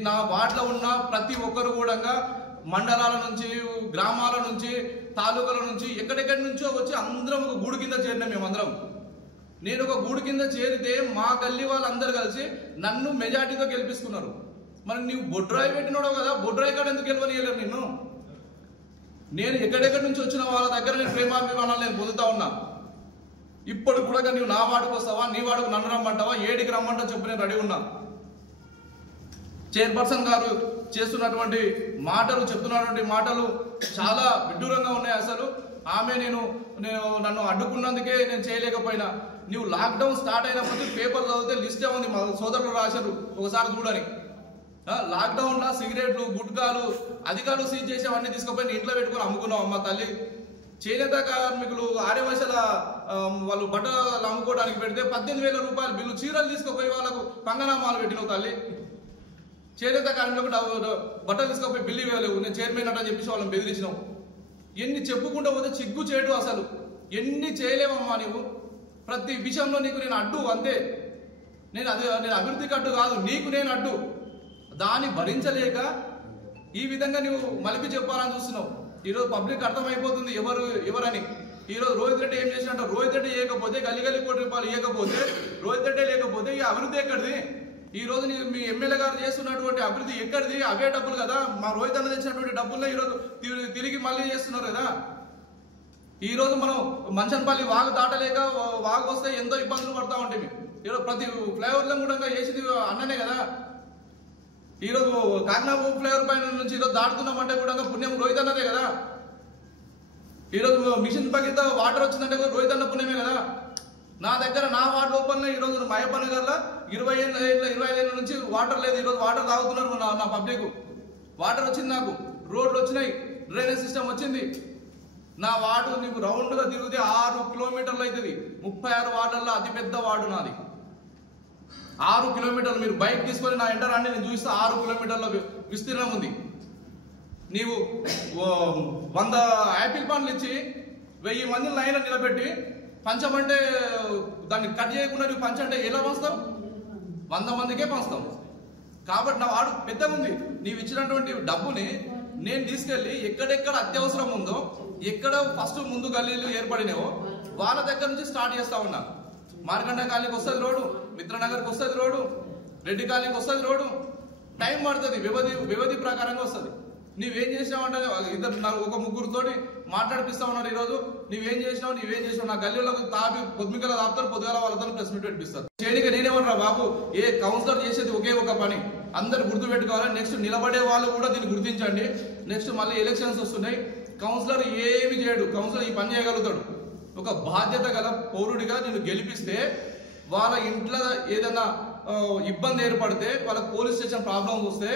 నా వార్డులో ఉన్న ప్రతి ఒక్కరు కూడా మండలాల నుంచి గ్రామాల నుంచి తాలూకాల నుంచి ఎక్కడెక్కడి నుంచో వచ్చి అందరం ఒక గూడు కింద చేరినాం మేమందరం నేను ఒక గూడు కింద చేరితే మా గల్లీ వాళ్ళందరూ కలిసి నన్ను మెజార్టీతో గెలిపిస్తున్నారు మరి నీవు బొడ్రాయి పెట్టినాడో కదా బొడ్రాయి కాడ ఎందుకు గెలవనియలేరు నేను ఎక్కడెక్కడి నుంచి వచ్చిన వాళ్ళ దగ్గర నేను ప్రేమాభిమానాలు నేను పొందుతా ఉన్నా ఇప్పుడు కూడా నువ్వు నా వాడుకు వస్తావా నీ వాడుకు నన్ను రమ్మంటావా ఏడికి రమ్మంటా చెప్పు నేను రెడీ ఉన్నా చైర్పర్సన్ గారు చేస్తున్నటువంటి మాటలు చెప్తున్నటువంటి మాటలు చాలా విడ్డూరంగా ఉన్నాయి అసలు ఆమె నన్ను అడ్డుకున్నందుకే నేను చేయలేకపోయినా నువ్వు లాక్డౌన్ స్టార్ట్ అయినప్పుడు పేపర్ చదివితే లిస్టే ఉంది మా సోదరులు రాశారు ఒకసారి చూడని లాక్డౌన్ లో సిగరెట్లు గుట్కాలు అధికారులు సీజ్ చేసి అవన్నీ తీసుకుపోయి ఇంట్లో పెట్టుకొని అమ్ముకున్నావు అమ్మ తల్లి చేనేత కార్మికులు ఆర్యవైశ్యుల వాళ్ళు బట్టలు అమ్ముకోవడానికి పెడితే 18,000 రూపాయలు బిల్లు చీరలు తీసుకుపోయి వాళ్ళకు పంగనామాలు పెట్టినావు తల్లి చేనేత కార్మికులకు బట్టలు తీసుకుపోయి బిల్లు ఇవ్వలేవు నేను చైర్మన్ అట్లా చెప్పేసి వాళ్ళని బెదిరించినావు ఎన్ని చెప్పుకుంటూ పోతే చిగ్గు చేయడు అసలు ఎన్ని చేయలేవమ్మా నీవు ప్రతి విషయంలో నీకు నేను అడ్డు అంతే నేను అభివృద్ధికి అడ్డు కాదు నీకు నేను అడ్డు దాన్ని భరించలేక ఈ విధంగా నువ్వు మలిపి చెప్పాలని చూస్తున్నావు ఈరోజు పబ్లిక్ అర్థమైపోతుంది ఎవరని ఈరోజు రోహిత్ రెడ్డి ఏం చేసినట్టు, రోహిత్ రెడ్డి ఇవ్వకపోతే గల్లి కోటి రూపాయలు ఇవ్వకపోతే, రోహిత్ రెడ్డి లేకపోతే ఈ అభివృద్ధి ఎక్కడిది? ఈ రోజు మీ ఎమ్మెల్యే గారు చేస్తున్నటువంటి అభివృద్ధి ఎక్కడిది? అవే డబ్బులు కదా, మా రోహిత్ అన్న తెచ్చినటువంటి డబ్బుల్లో ఈరోజు తిరిగి మళ్ళీ చేస్తున్నారు కదా. ఈ రోజు మనం మంచన్పల్లి వాగు దాటలేక వాగు వస్తే ఎంతో ఇబ్బందులు పడతా ఉంటాయి. ఈరోజు ప్రతి ఫ్లైఓవర్లను కూడా వేసింది అన్ననే కదా. ఈరోజు కాకినాడ ఫ్లైఓవర్ పైన నుంచి ఈరోజు దాటుతున్నామంటే కూడా పుణ్యం రోహిత్ అన్నదే కదా. ఈరోజు మిషన్ పగిత వాటర్ వచ్చిందంటే కూడా రోహిత్ అన్న పుణ్యమే కదా. నా దగ్గర నా వార్డు లోపలనే ఈరోజు మయప్ప నగర్లో 25 ఏళ్ళ నుంచి వాటర్ లేదు. ఈరోజు వాటర్ తాగుతున్నారు నా పబ్లిక్. వాటర్ వచ్చింది, నాకు రోడ్లు వచ్చినాయి, డ్రైనేజ్ సిస్టమ్ వచ్చింది. నా వార్డు నీకు రౌండ్గా తిరిగితే 6 కిలోమీటర్లు అవుతుంది. 36 వార్డుల్లో అతిపెద్ద వార్డు నాది. 6 కిలోమీటర్లు మీరు బైక్ తీసుకొని నా ఎంటర్ అండి, నేను చూస్తే 6 కిలోమీటర్ల విస్తీర్ణం ఉంది. నీవు 100 యాపిల్ పండ్లు ఇచ్చి 1000 మందిని లైన్లో నిలబెట్టి పంచమంటే దాన్ని కట్ చేయకుండా నువ్వు పంచంటే ఎలా పంచుతావు? 100 మందికే పంచుతావు. కాబట్టి నా వాడు పెద్దగా ఉంది. నీవు ఇచ్చినటువంటి డబ్బుని నేను తీసుకెళ్ళి ఎక్కడెక్కడ అత్యవసరం ఉందో, ఎక్కడ ఫస్ట్ ముందు గల్లీలు ఏర్పడినావో వాళ్ళ దగ్గర నుంచి స్టార్ట్ చేస్తా ఉన్నా. మార్కండ కాలనీకి వస్తుంది రోడ్డు, మిత్రనగర్కి వస్తుంది రోడ్డు, రెడ్డి కాలనీకి వస్తుంది రోడ్డు. టైం పడుతుంది, వ్యవధి ప్రకారంగా వస్తుంది. నీవేం చేసినావు అంటే ఇద్దరు ఒక ముగ్గురుతోటి మాట్లాడిపిస్తా ఉన్నారు. ఈరోజు నీవేం చేసినావు నా గల్లీలోకి తాపి పొద్దుమికల తాపుతారు, పొద్దుగాల వాళ్ళతో ప్రెస్ మీట్ పెట్టిస్తారు. చేయడానికి నేనేమన్నా బాబు, ఏ కౌన్సిలర్ చేసేది ఒకే ఒక పని, అందరు గుర్తు పెట్టుకోవాలి. నెక్స్ట్ నిలబడే వాళ్ళు కూడా దీన్ని గుర్తించండి. నెక్స్ట్ మళ్ళీ ఎలక్షన్స్ వస్తున్నాయి, కౌన్సిలర్ ఏమి చేయడు, కౌన్సిలర్ ఈ పని చేయగలుగుతాడు. ఒక బాధ్యత గల పౌరుడిగా నేను గెలిపిస్తే వాళ్ళ ఇంట్లో ఏదైనా ఇబ్బంది ఏర్పడితే, వాళ్ళకి పోలీస్ స్టేషన్ ప్రాబ్లమ్స్ వస్తే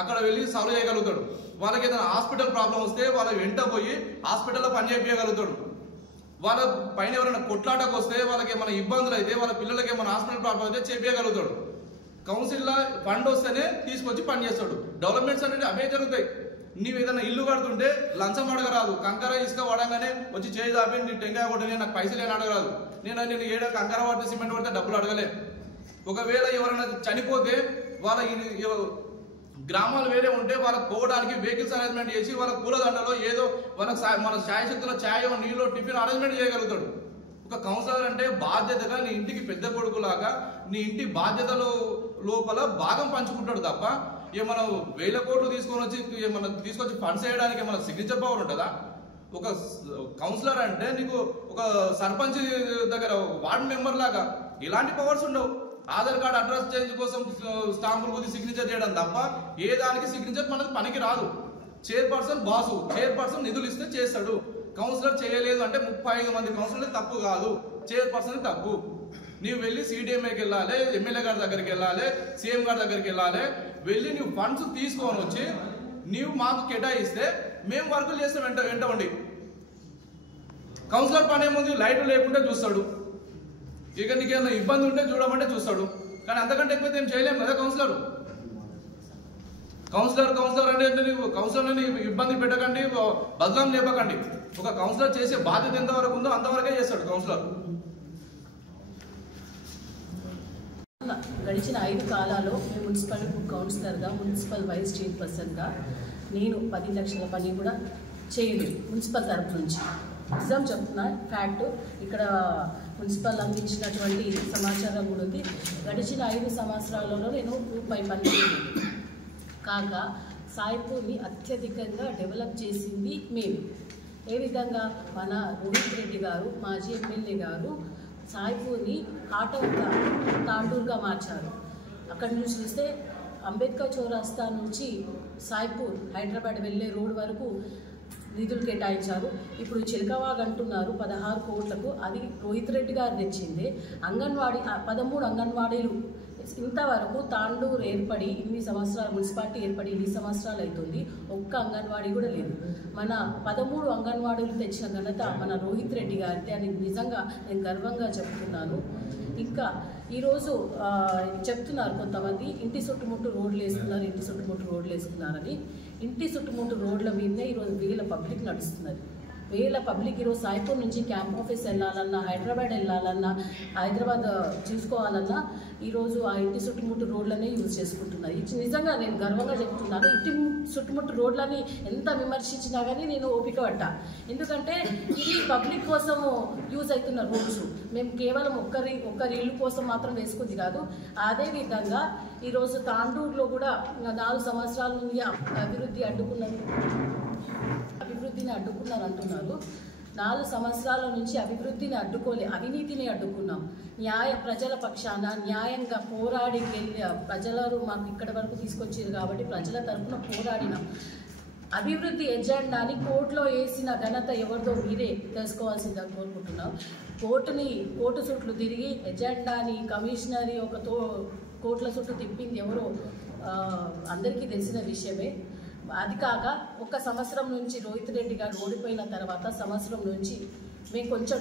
అక్కడ వెళ్ళి సాల్వ్ చేయగలుగుతాడు. వాళ్ళకి ఏదైనా హాస్పిటల్ ప్రాబ్లం వస్తే వాళ్ళ వెంట పోయి హాస్పిటల్లో పని చేయించగలుగుతాడు. వాళ్ళ పైన ఎవరైనా కొట్లాటకు వస్తే, వాళ్ళకి ఏమైనా ఇబ్బందులు అయితే, వాళ్ళ పిల్లలకి ఏమైనా హాస్పిటల్ ప్రాబ్లం అయితే చేయించగలుగుతాడు. కౌన్సిల్లో ఫండ్ వస్తేనే తీసుకొచ్చి పని చేస్తాడు. డెవలప్మెంట్స్ అనేది అవే జరుగుతాయి. నీవు ఏదైనా ఇల్లు కడుతుంటే లంచం అడగరాదు. కంకర ఇసుక పడంగానే వచ్చి చేయి దాపి నీ టెంకాయ కొట్టని నాకు పైసలు ఏం అడగరాదు. నేను ఏడా కంకర పడితే సిమెంట్ పడితే డబ్బులు అడగలే. ఒకవేళ ఎవరైనా చనిపోతే వాళ్ళ గ్రామాలు వేరే ఉంటే వాళ్ళకి పోవడానికి వెహికల్స్ అరేంజ్మెంట్ చేసి వాళ్ళ పూలదండలో ఏదో వాళ్ళకి మన శాయశక్తుల ఛాయో నీళ్ళు టిఫిన్ అరేంజ్మెంట్ చేయగలుగుతాడు. ఒక కౌన్సిలర్ అంటే బాధ్యతగా నీ ఇంటికి పెద్ద కొడుకులాగా నీ ఇంటి బాధ్యతల లోపల భాగం పంచుకుంటాడు తప్ప ఏమన్నా 1000 కోట్లు తీసుకొచ్చి ఫండ్స్ వేయడానికి ఏమన్నా సిగ్నేచర్ పవర్ ఉంటుందా? ఒక కౌన్సిలర్ అంటే నీకు ఒక సర్పంచ్ దగ్గర వార్డు మెంబర్ లాగా ఇలాంటి పవర్స్ ఉండవు. ఆధార్ కార్డు అడ్రస్ చేంజ్ కోసం స్టాంపులు కొద్ది సిగ్నేచర్ చేయడం తప్ప ఏ దానికి సిగ్నేచర్ మనకి పనికి రాదు. చైర్పర్సన్ బాసు, చైర్పర్సన్ నిధులు ఇస్తే చేస్తాడు. కౌన్సిలర్ చేయలేదు అంటే 35 మంది కౌన్సిలర్ తప్పు కాదు, చైర్పర్సన్ తప్పు. నీవు వెళ్ళి సిడిఎంఏకి వెళ్ళాలి, ఎమ్మెల్యే గారి దగ్గరికి వెళ్ళాలి, సీఎం గారి దగ్గరికి వెళ్ళాలి. వెళ్ళి నువ్వు ఫండ్స్ తీసుకొని వచ్చి నీవు మాకు కేటాయిస్తే మేము వర్కులు చేస్తే వెంట ఉండి. కౌన్సిలర్ పని ఏముంది, లైట్లు లేకుంటే చూస్తాడు, ఇక నీకేమైనా ఇబ్బంది ఉంటే చూడమంటే చూస్తాడు. కానీ అంతకంటే ఎక్కువైతే ఏం చేయలేము కదా. కౌన్సిలర్ అంటే నీవు కౌన్సిలర్ని ఇబ్బంది పెట్టకండి, బదనాం లేపకండి. ఒక కౌన్సిలర్ చేసే బాధ్యత ఎంతవరకు ఉందో అంతవరకే చేస్తాడు కౌన్సిలర్. గడిచిన 5 కాలాల్లో మున్సిపల్ కౌన్సిలర్గా, మున్సిపల్ వైస్ చైర్పర్సన్గా నేను 10 లక్షల పని కూడా చేయలేదు మున్సిపల్ తరఫు నుంచి. నిజం చెప్తున్నా, ఫ్యాక్ట్. ఇక్కడ మున్సిపల్ అందించినటువంటి సమాచారం కూడా ఉంది. గడిచిన 5 సంవత్సరాలలో నేను రూపాయి పని చేయలేదు. కాక సాయిపూర్ని అత్యధికంగా డెవలప్ చేసింది మేము. ఏ విధంగా? మన రోహిత్ రెడ్డి గారు, మాజీ ఎమ్మెల్యే గారు సాయిపూర్ని ఆటోగా తాండూరుగా మార్చారు. అక్కడి నుంచి చూస్తే అంబేద్కర్ చౌరస్తా నుంచి సాయిపూర్ హైదరాబాద్ వెళ్ళే రోడ్ వరకు నిధులు కేటాయించారు. ఇప్పుడు చిలకవాగ్ అంటున్నారు 16 కోట్లకు. అది రోహిత్ రెడ్డి గారు తెచ్చింది. అంగన్వాడీ 13 అంగన్వాడీలు ఇంతవరకు తాండూరు ఏర్పడి ఇన్ని సంవత్సరాలు, మున్సిపాలిటీ ఏర్పడి ఇన్ని సంవత్సరాలు అవుతుంది, ఒక్క అంగన్వాడీ కూడా లేదు. మన 13 అంగన్వాడీలు తెచ్చిన ఘనత మన రోహిత్ రెడ్డి గారిది అని నిజంగా నేను గర్వంగా చెప్తున్నాను. ఇంకా ఈరోజు చెప్తున్నారు కొంతమంది ఇంటి చుట్టుముట్టు రోడ్లు వేస్తున్నారని. ఇంటి చుట్టుముట్టు రోడ్ల మీదనే ఈరోజు వీళ్ళ పబ్లిక్ నడుస్తున్నది. వేల పబ్లిక్ ఈరోజు సాయిపూర్ నుంచి క్యాంప్ ఆఫీస్ వెళ్ళాలన్నా, హైదరాబాద్ వెళ్ళాలన్నా, హైదరాబాద్ చూసుకోవాలన్నా ఈరోజు ఆ ఇంటి చుట్టుముట్టు రోడ్లనే యూజ్ చేసుకుంటున్నారు. ఇది నిజంగా నేను గర్వంగా చెప్తున్నాను. ఇంటి చుట్టుముట్టు రోడ్లని ఎంత విమర్శించినా కానీ నేను ఓపిక పట్టా. ఎందుకంటే ఇది పబ్లిక్ కోసము యూజ్ అవుతున్న రోడ్స్. మేము కేవలం ఒక్కరి ఇల్లు కోసం మాత్రం వేసుకుంది కాదు. అదేవిధంగా ఈరోజు తాండూరులో కూడా 4 సంవత్సరాల నుండి అభివృద్ధిని అడ్డుకున్నారు అంటున్నారు. 4 సంవత్సరాల నుంచి అభివృద్ధిని అడ్డుకోలే, అవినీతిని అడ్డుకున్నాం. ప్రజల పక్షాన న్యాయంగా పోరాడి ప్రజలు మాకు ఇక్కడి వరకు తీసుకొచ్చారు కాబట్టి ప్రజల తరఫున పోరాడినాం. అభివృద్ధి ఎజెండాని కోర్టులో వేసిన ఘనత ఎవరిదో మీరే తెలుసుకోవాల్సిందిగా కోరుకుంటున్నాం. కోర్టు చుట్లు తిరిగి ఎజెండాని కమిషనరీ కోట్ల చుట్టూ తిప్పింది ఎవరో అందరికీ తెలిసిన విషయమే. అది కాక 1 సంవత్సరం నుంచి రోహిత్ రెడ్డి గారు ఓడిపోయిన తర్వాత సంవత్సరం నుంచి మేము కొంచెం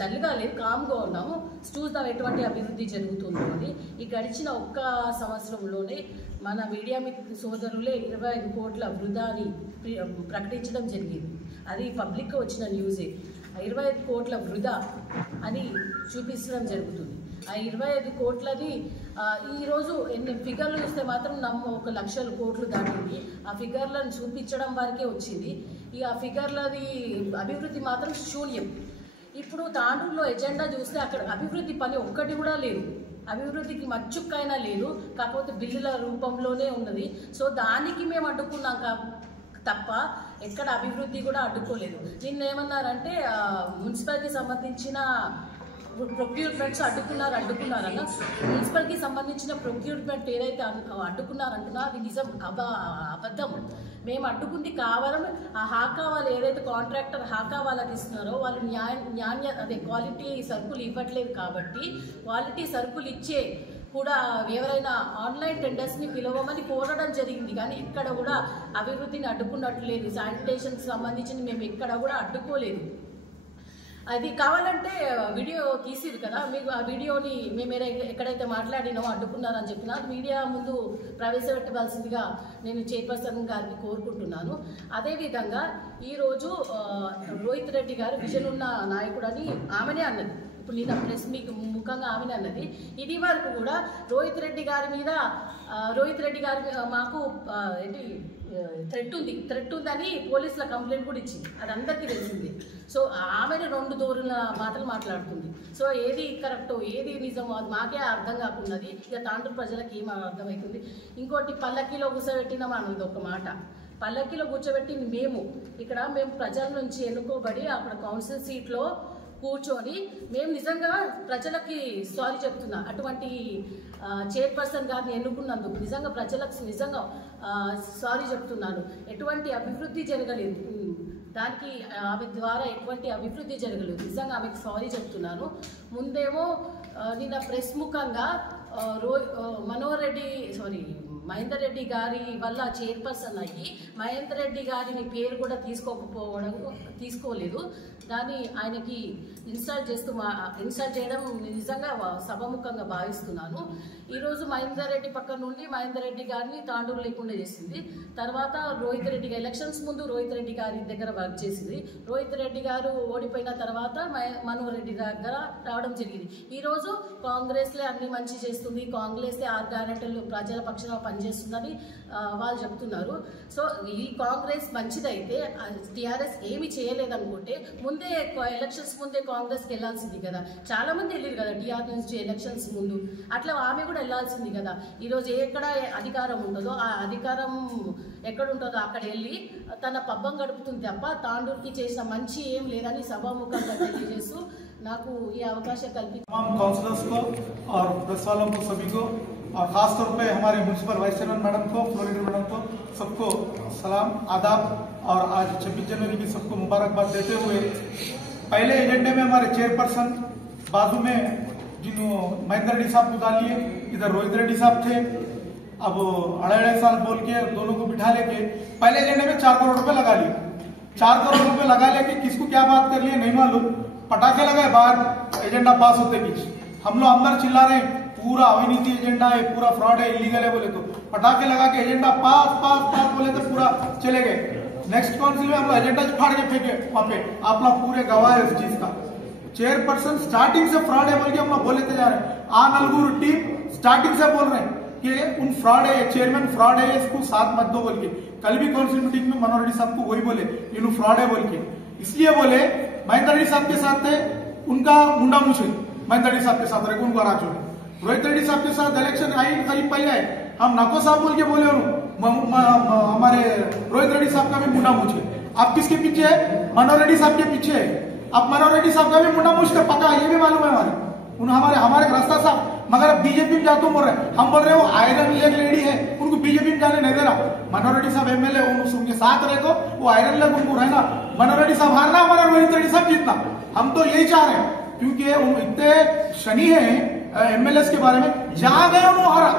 డల్గా లేదు, కామ్గా ఉన్నాము. చూద్దాం ఎటువంటి అభివృద్ధి జరుగుతుందో అని. ఈ గడిచిన 1 సంవత్సరంలోనే మన మీడియా సోదరులే 25 కోట్ల వృధాని ప్రకటించడం జరిగింది. అది పబ్లిక్గా వచ్చిన న్యూసే. 25 కోట్ల వృధా అని చూపించడం జరుగుతుంది. ఆ 25 కోట్లని ఈరోజు ఎన్ని ఫిగర్లు చూస్తే మాత్రం 1 లక్షల కోట్లు దాటింది. ఆ ఫిగర్లను చూపించడం వరకే వచ్చింది. ఇక ఆ ఫిగర్లది అభివృద్ధి మాత్రం శూన్యం. ఇప్పుడు తాండూరులో ఎజెండా చూస్తే అక్కడ అభివృద్ధి పని ఒక్కటి కూడా లేదు. అభివృద్ధికి మచ్చుక్కైనా లేదు, కాకపోతే బిల్లుల రూపంలోనే ఉన్నది. సో దానికి మేము అడ్డుకున్నాం తప్ప ఎక్కడ అభివృద్ధి కూడా అడ్డుకోలేదు. నిన్నేమన్నారంటే మున్సిపాలిటీకి సంబంధించిన ప్రొక్యూర్మెంట్స్ అడ్డుకున్నారన్న. మున్సిపల్కి సంబంధించిన ప్రొక్యూర్మెంట్ ఏదైతే అడ్డుకున్నారంటున్నా అది నిజం, అబద్ధం. మేము అడ్డుకుంది కావాలని ఆ హాకా వాళ్ళు ఏదైతే కాంట్రాక్టర్ హాకా వాళ్ళకి ఇస్తున్నారో వాళ్ళు అదే క్వాలిటీ సరుకులు ఇవ్వట్లేదు. కాబట్టి క్వాలిటీ సరుకులు ఇచ్చే కూడా ఎవరైనా ఆన్లైన్ టెండర్స్ని పిలవమని కోరడం జరిగింది. కానీ ఇక్కడ కూడా అభివృద్ధిని అడ్డుకున్నట్లు లేదు. శానిటేషన్కి సంబంధించి మేము ఎక్కడ కూడా అడ్డుకోలేదు. అది కావాలంటే వీడియో తీసిరు కదా, మీకు ఆ వీడియోని మేము ఎక్కడైతే మాట్లాడినామో అడ్డుకున్నారని చెప్పినా మీడియా ముందు ప్రవేశపెట్టవలసిందిగా నేను చైర్పర్సన్ గారిని కోరుకుంటున్నాను. అదేవిధంగా ఈరోజు రోహిత్ రెడ్డి గారు విజన్ ఉన్న నాయకుడు అని ఆమెనే అన్నది. ఇప్పుడు నేను ప్రెస్ మీకు ముఖంగా ఆమెనే అన్నది. ఇది వరకు కూడా రోహిత్ రెడ్డి గారి మాకు ఏంటి థ్రెట్ ఉందని పోలీసుల కంప్లైంట్ కూడా ఇచ్చింది. అది అందరికీ తెలిసింది. సో ఆమెను 2 దూరుల మాటలు మాట్లాడుతుంది. సో ఏది కరెక్టో ఏది నిజమో అది మాకే అర్థం కాకున్నది. ఇక తాండూరు ప్రజలకు ఏం అర్థమవుతుంది. ఇంకోటి పల్లకీలో కూర్చోబెట్టినాం అన్నది ఒక మాట. పల్లకీలో కూర్చోబెట్టింది మేము ప్రజల నుంచి ఎన్నుకోబడి అక్కడ కౌన్సిల్ సీట్లో కూర్చొని మేము నిజంగా ప్రజలకి సారీ చెప్తున్నా. అటువంటి చైర్పర్సన్ గారిని ఎన్నుకున్నందుకు నిజంగా ప్రజలకు నిజంగా సారీ చెప్తున్నాను. ఎటువంటి అభివృద్ధి జరగలేదు, దానికి ఆమె ద్వారా ఎటువంటి అభివృద్ధి జరగలేదు. నిజంగా ఆమెకు సారీ చెప్తున్నాను. ముందేమో నిన్న ప్రెస్ ముఖంగా మహేందర్ రెడ్డి గారి వల్ల చైర్పర్సన్ అయ్యి మహేందర్ రెడ్డి గారిని పేరు కూడా తీసుకోలేదు. దాన్ని ఆయనకి ఇన్స్టాల్ చేయడం నిజంగా సభముఖంగా భావిస్తున్నాను. ఈరోజు మహేందర్ రెడ్డి పక్క నుండి మహేందర్ రెడ్డి గారిని తాండూరు లేకుండా చేసింది. తర్వాత రోహిత్ రెడ్డి ఎలక్షన్స్ ముందు రోహిత్ రెడ్డి గారి దగ్గర వర్క్ చేసింది. రోహిత్ రెడ్డి గారు ఓడిపోయిన తర్వాత మనోహర్ రెడ్డి దగ్గర రావడం జరిగింది. ఈరోజు కాంగ్రెస్లే అన్ని మంచి చేస్తుంది, కాంగ్రెస్లే 6 గ్యారెంటీలు ప్రజల పక్షాన పనిచేస్తుందని వాళ్ళు చెప్తున్నారు. సో ఈ కాంగ్రెస్ మంచిదైతే టీఆర్ఎస్ ఏమి చేయలేదనుకుంటే ముందే ఎలక్షన్స్ ముందే కాంగ్రెస్కి వెళ్ళాల్సింది కదా. చాలా మంది వెళ్ళారు కదా టీఆర్ఎస్ నుంచి ఎలక్షన్స్ ముందు. అట్లా ఆమె కూడా వెళ్ళాల్సింది కదా. ఈరోజు ఎక్కడ అధికారం ఉంటుందో ఆ అధికారం ఎక్కడ ఉంటుందో అక్కడ వెళ్ళి తన పబ్బం గడుపుతుంది తప్ప తాండూరుకి చేసిన మంచి ఏం లేదని సభాముఖంగా తెలియజేస్తూ నాకు ఈ అవకాశం కల్పించారు. काउंसलर्स को और प्रेस वालों को सभी को और खास तौर पे हमारे म्यूनसिपल वाइस चेयरमैन मैडम को, फ्लोरिडा मैडम को, सबको सलाम आदाब और आज 26 जनवरी की सबको मुबारकबाद देते हुए पहले एजेंडे में हमारे चेयरपर्सन बाजू में जिन्होंने महेंद्र रेड्डी साहब को डालिए, इधर रोहित रेड्डी साहब थे। अब 2.5 साल बोल के दोनों को बिठा लेके पहले एजेंडे में 4 करोड़ रुपए लगा लिए। 4 करोड़ रुपए लगा लेके किसको क्या बात कर लिए नहीं मालूम, पटाखे लगाए बाहर एजेंडा पास होते बीच। हम लोग अंदर चिल्ला रहे पूरा अविनीति एजेंडा है, पूरा फ्रॉड है, इलीगल है बोले तो पटाखे लगा के एजेंडा पास पास पास बोले तो पूरा चले गए। नेक्स्ट काउंसिल में हम लोग एजेंडा फाड़ के फेंके वहां पे, आप लोग पूरे गवाह है इस चीज का। चेयरपर्सन स्टार्टिंग से फ्रॉड है बोल के हम लोग बोलते जा रहे हैं। नलगुर टीम स्टार्टिंग से बोल रहे हैं कि उन फ्रॉड है, चेयरमैन फ्रॉड है, इसको साथ मत दो बोल के। कल भी काउंसिल मीटिंग में मनोहर रेड्डी साहब को वही बोले इन फ्रॉड है बोल के, इसलिए बोले महेंद्र रेड्डी साहब के साथ थे, उनका मुंडा मुछे महेंद्र रेड्डी साहब के साथ रहे, उनको हरा छोड़े। रोहित रेड्डी साहब के साथ इलेक्शन आई करीब पहले आए, हम नको साहब बोल के बोले हमारे रोहित रेड्डी साहब का भी मुंडा मुछे। आप किसके पीछे है? मनोहर रेड्डी साहब के पीछे है। अब मनोहर रेड्डी साहब का भी मुंडा मुछ कर पका, ये भी मालूम है हमारे रास्ता साहब। मगर अब बीजेपी में जाते बोल रहे हैं, हम बोल रहे हो आयरन लेग लेडी है, उनको बीजेपी में जाने नहीं दे रहा। मनोहर रेड्डी साहब एमएलए उनके साथ रहे तो वो आयरन लेग उनको रहना, मनोहर रेड्डी साहब हारना, हमारा रोहित रेड्डी साहब जीतना। हम तो यही चाह रहे हैं क्योंकि इतने शनि है एमएलए के बारे में, जहां गए वो हारा,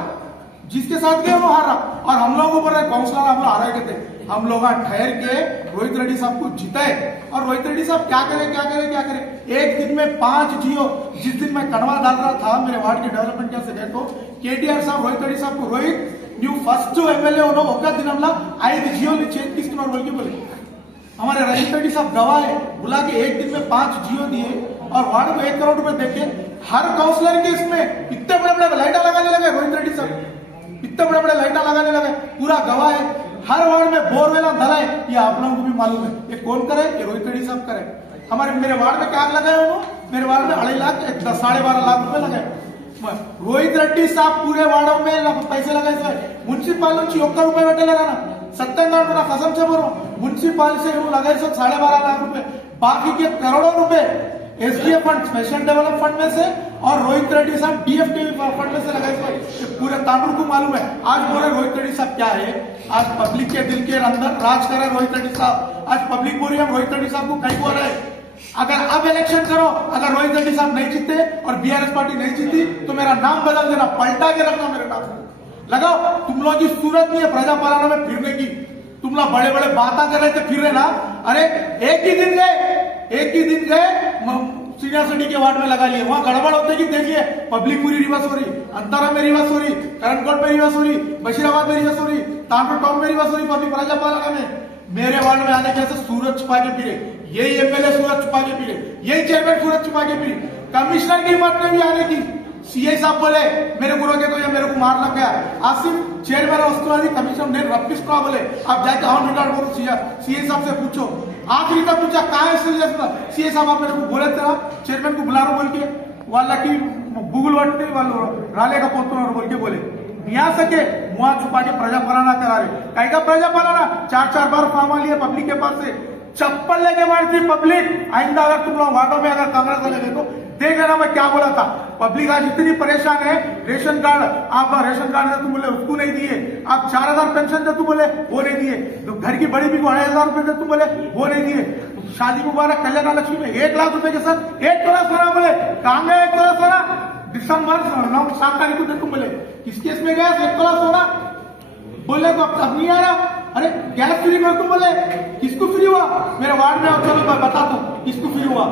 जिसके साथ गए वो हारा। और हम लोगों को काउंसलर हम लोग हारा के थे, हम लोग ठहर के रोहित रेड्डी साहब को जिताए। और रोहित रेड्डी साहब क्या करे, एक दिन में 5 जियो, जिस दिन मैं कड़वा डाल रहा था मेरे वार्ड के डेवलपमेंट क्या से देखो, केटीआर साहब रोहित रेड्डी साहब को रोहित न्यू फर्स्ट एमएलए होना दिन हमला 5 जियो चेंज किस बोल के बोले। हमारे रजित रेड्डी साहब गवाह है, बुला के एक दिन में 5 जियो दिए और वार्ड में 1 करोड़ रुपए देके हर काउंसलर के इसमें इतने बड़े लाइटा लगाने लगे रोहित रेड्डी साहब, इतने बड़े लाइटा लगाने लगे, पूरा गवाह है। हर वार्ड में बोरवेला धराए, ये आप लोगों को भी मालूम है। ये कौन करे? ये रोहित रेड्डी साहब करे। मेरे वार्ड में क्या लगाए उन्होंने? मेरे वार्ड में 2.5 लाख 12.5 लाख रुपए लगाए। रोहित रेड्डी साहब पूरे वार्डों में पैसे लगाए। म्युनिसिपल నుంచి 1 రూపాయి పెట్టలేరా? सत्यंगा कसम से बोल रहा हूँ, म्युनिसिपल से लगाए 12.5 लाख रुपए, बाकी के करोड़ों रुपए SDF fund, special develop fund में से और रोहित रेड्डी साहब डीएफटी फंड में से लगाए। पूरे तांडुर को मालूम है। आज बोले रोहित रेड्डी साहब क्या है, आज पब्लिक के दिल के अंदर राज कर रहे रोहित रेड्डी साहब। आज पब्लिक बोल रही है रोहित रेड्डी साहब को कहीं बोल रहे। अगर अब इलेक्शन करो, अगर रोहित रेड्डी साहब नहीं जीते और बीआरएस पार्टी नहीं जीती तो मेरा नाम बदल देना, पलटा के रखना मेरे नाम लगाओ। तुम लोग की सूरत नहीं है प्रजा पालना में फिरने की, तुम लोग बड़े बड़े बातें कर रहे थे फिर रहे ना। अरे एक ही दिन गए सीनियर सिटी के वार्ड में लगा लिए, वहां गड़बड़ होते कि देखिए पब्लिक पूरी रिवर्स हो रही, अंतरा में रिवर्स हो रही, करणकोट में रिवर्स हो रही, बशीराबाद में रिवर्स हो रही, तांडुर टाउन में रिवर्स हो रही, पब्लिक प्रजा पालना में। मेरे वार्ड में आने के सूरज छुपा के फिरे, यही एमएलए सूरज छुपा के फिरे, यही चेयरमैन सूरज छुपा के फिरे। कमिश्नर की हिम्मत नहीं भी आने की। सीए साहब बोले मेरे को रोके तो या मेरे को मार लग गया। आसिफ चेयरमैन वस्तुवादी कमिश्नर ने रब्बिश को बोले, आप जाके ऑन रिकॉर्ड बोलो, सीए साहब से पूछो। आखिरी तक पूछा कहा है सीए साहब, आप मेरे को बोले तेरा चेयरमैन को बुला रहा बोल के, वाला की गूगल वट्टी वालों राले का पोतुना बोल के बोले। यहाँ सके मुआ छुपा के प्रजा पालना करा रहे। कहीं का प्रजा पालना 4 बार फॉर्म लिया पब्लिक के पास से, चप्पल लेके मारती पब्लिक। आइंदा अगर तुम लोग वार्डो में अगर कांग्रेस वाले देखो, देख लेना मैं क्या बोला था। पब्लिक आज इतनी परेशान है, रेशन कार्ड आप रेशन कार्ड तुम बोले उसको नहीं दिए, आप 4000 पेंशन दे तुम बोले वो नहीं दिए, तो घर की बड़ी भी को 2,500 रुपए दे तुम बोले वो नहीं दिए, शादी मुबारक कल्याण लक्ष्मी में 1 लाख रुपए के साथ 1 तोला सोना बोले कहां गए 1 तोला सोना? दिसंबर 7 तारीख को दे तुम बोले किस केस में गया 1 तोला सोना? बोले तो अब नहीं आ रहा। अरे गैस फ्री कर तुम बोले किसको फ्री हुआ? मेरे वार्ड में चलो मैं बता दू किसको फ्री हुआ।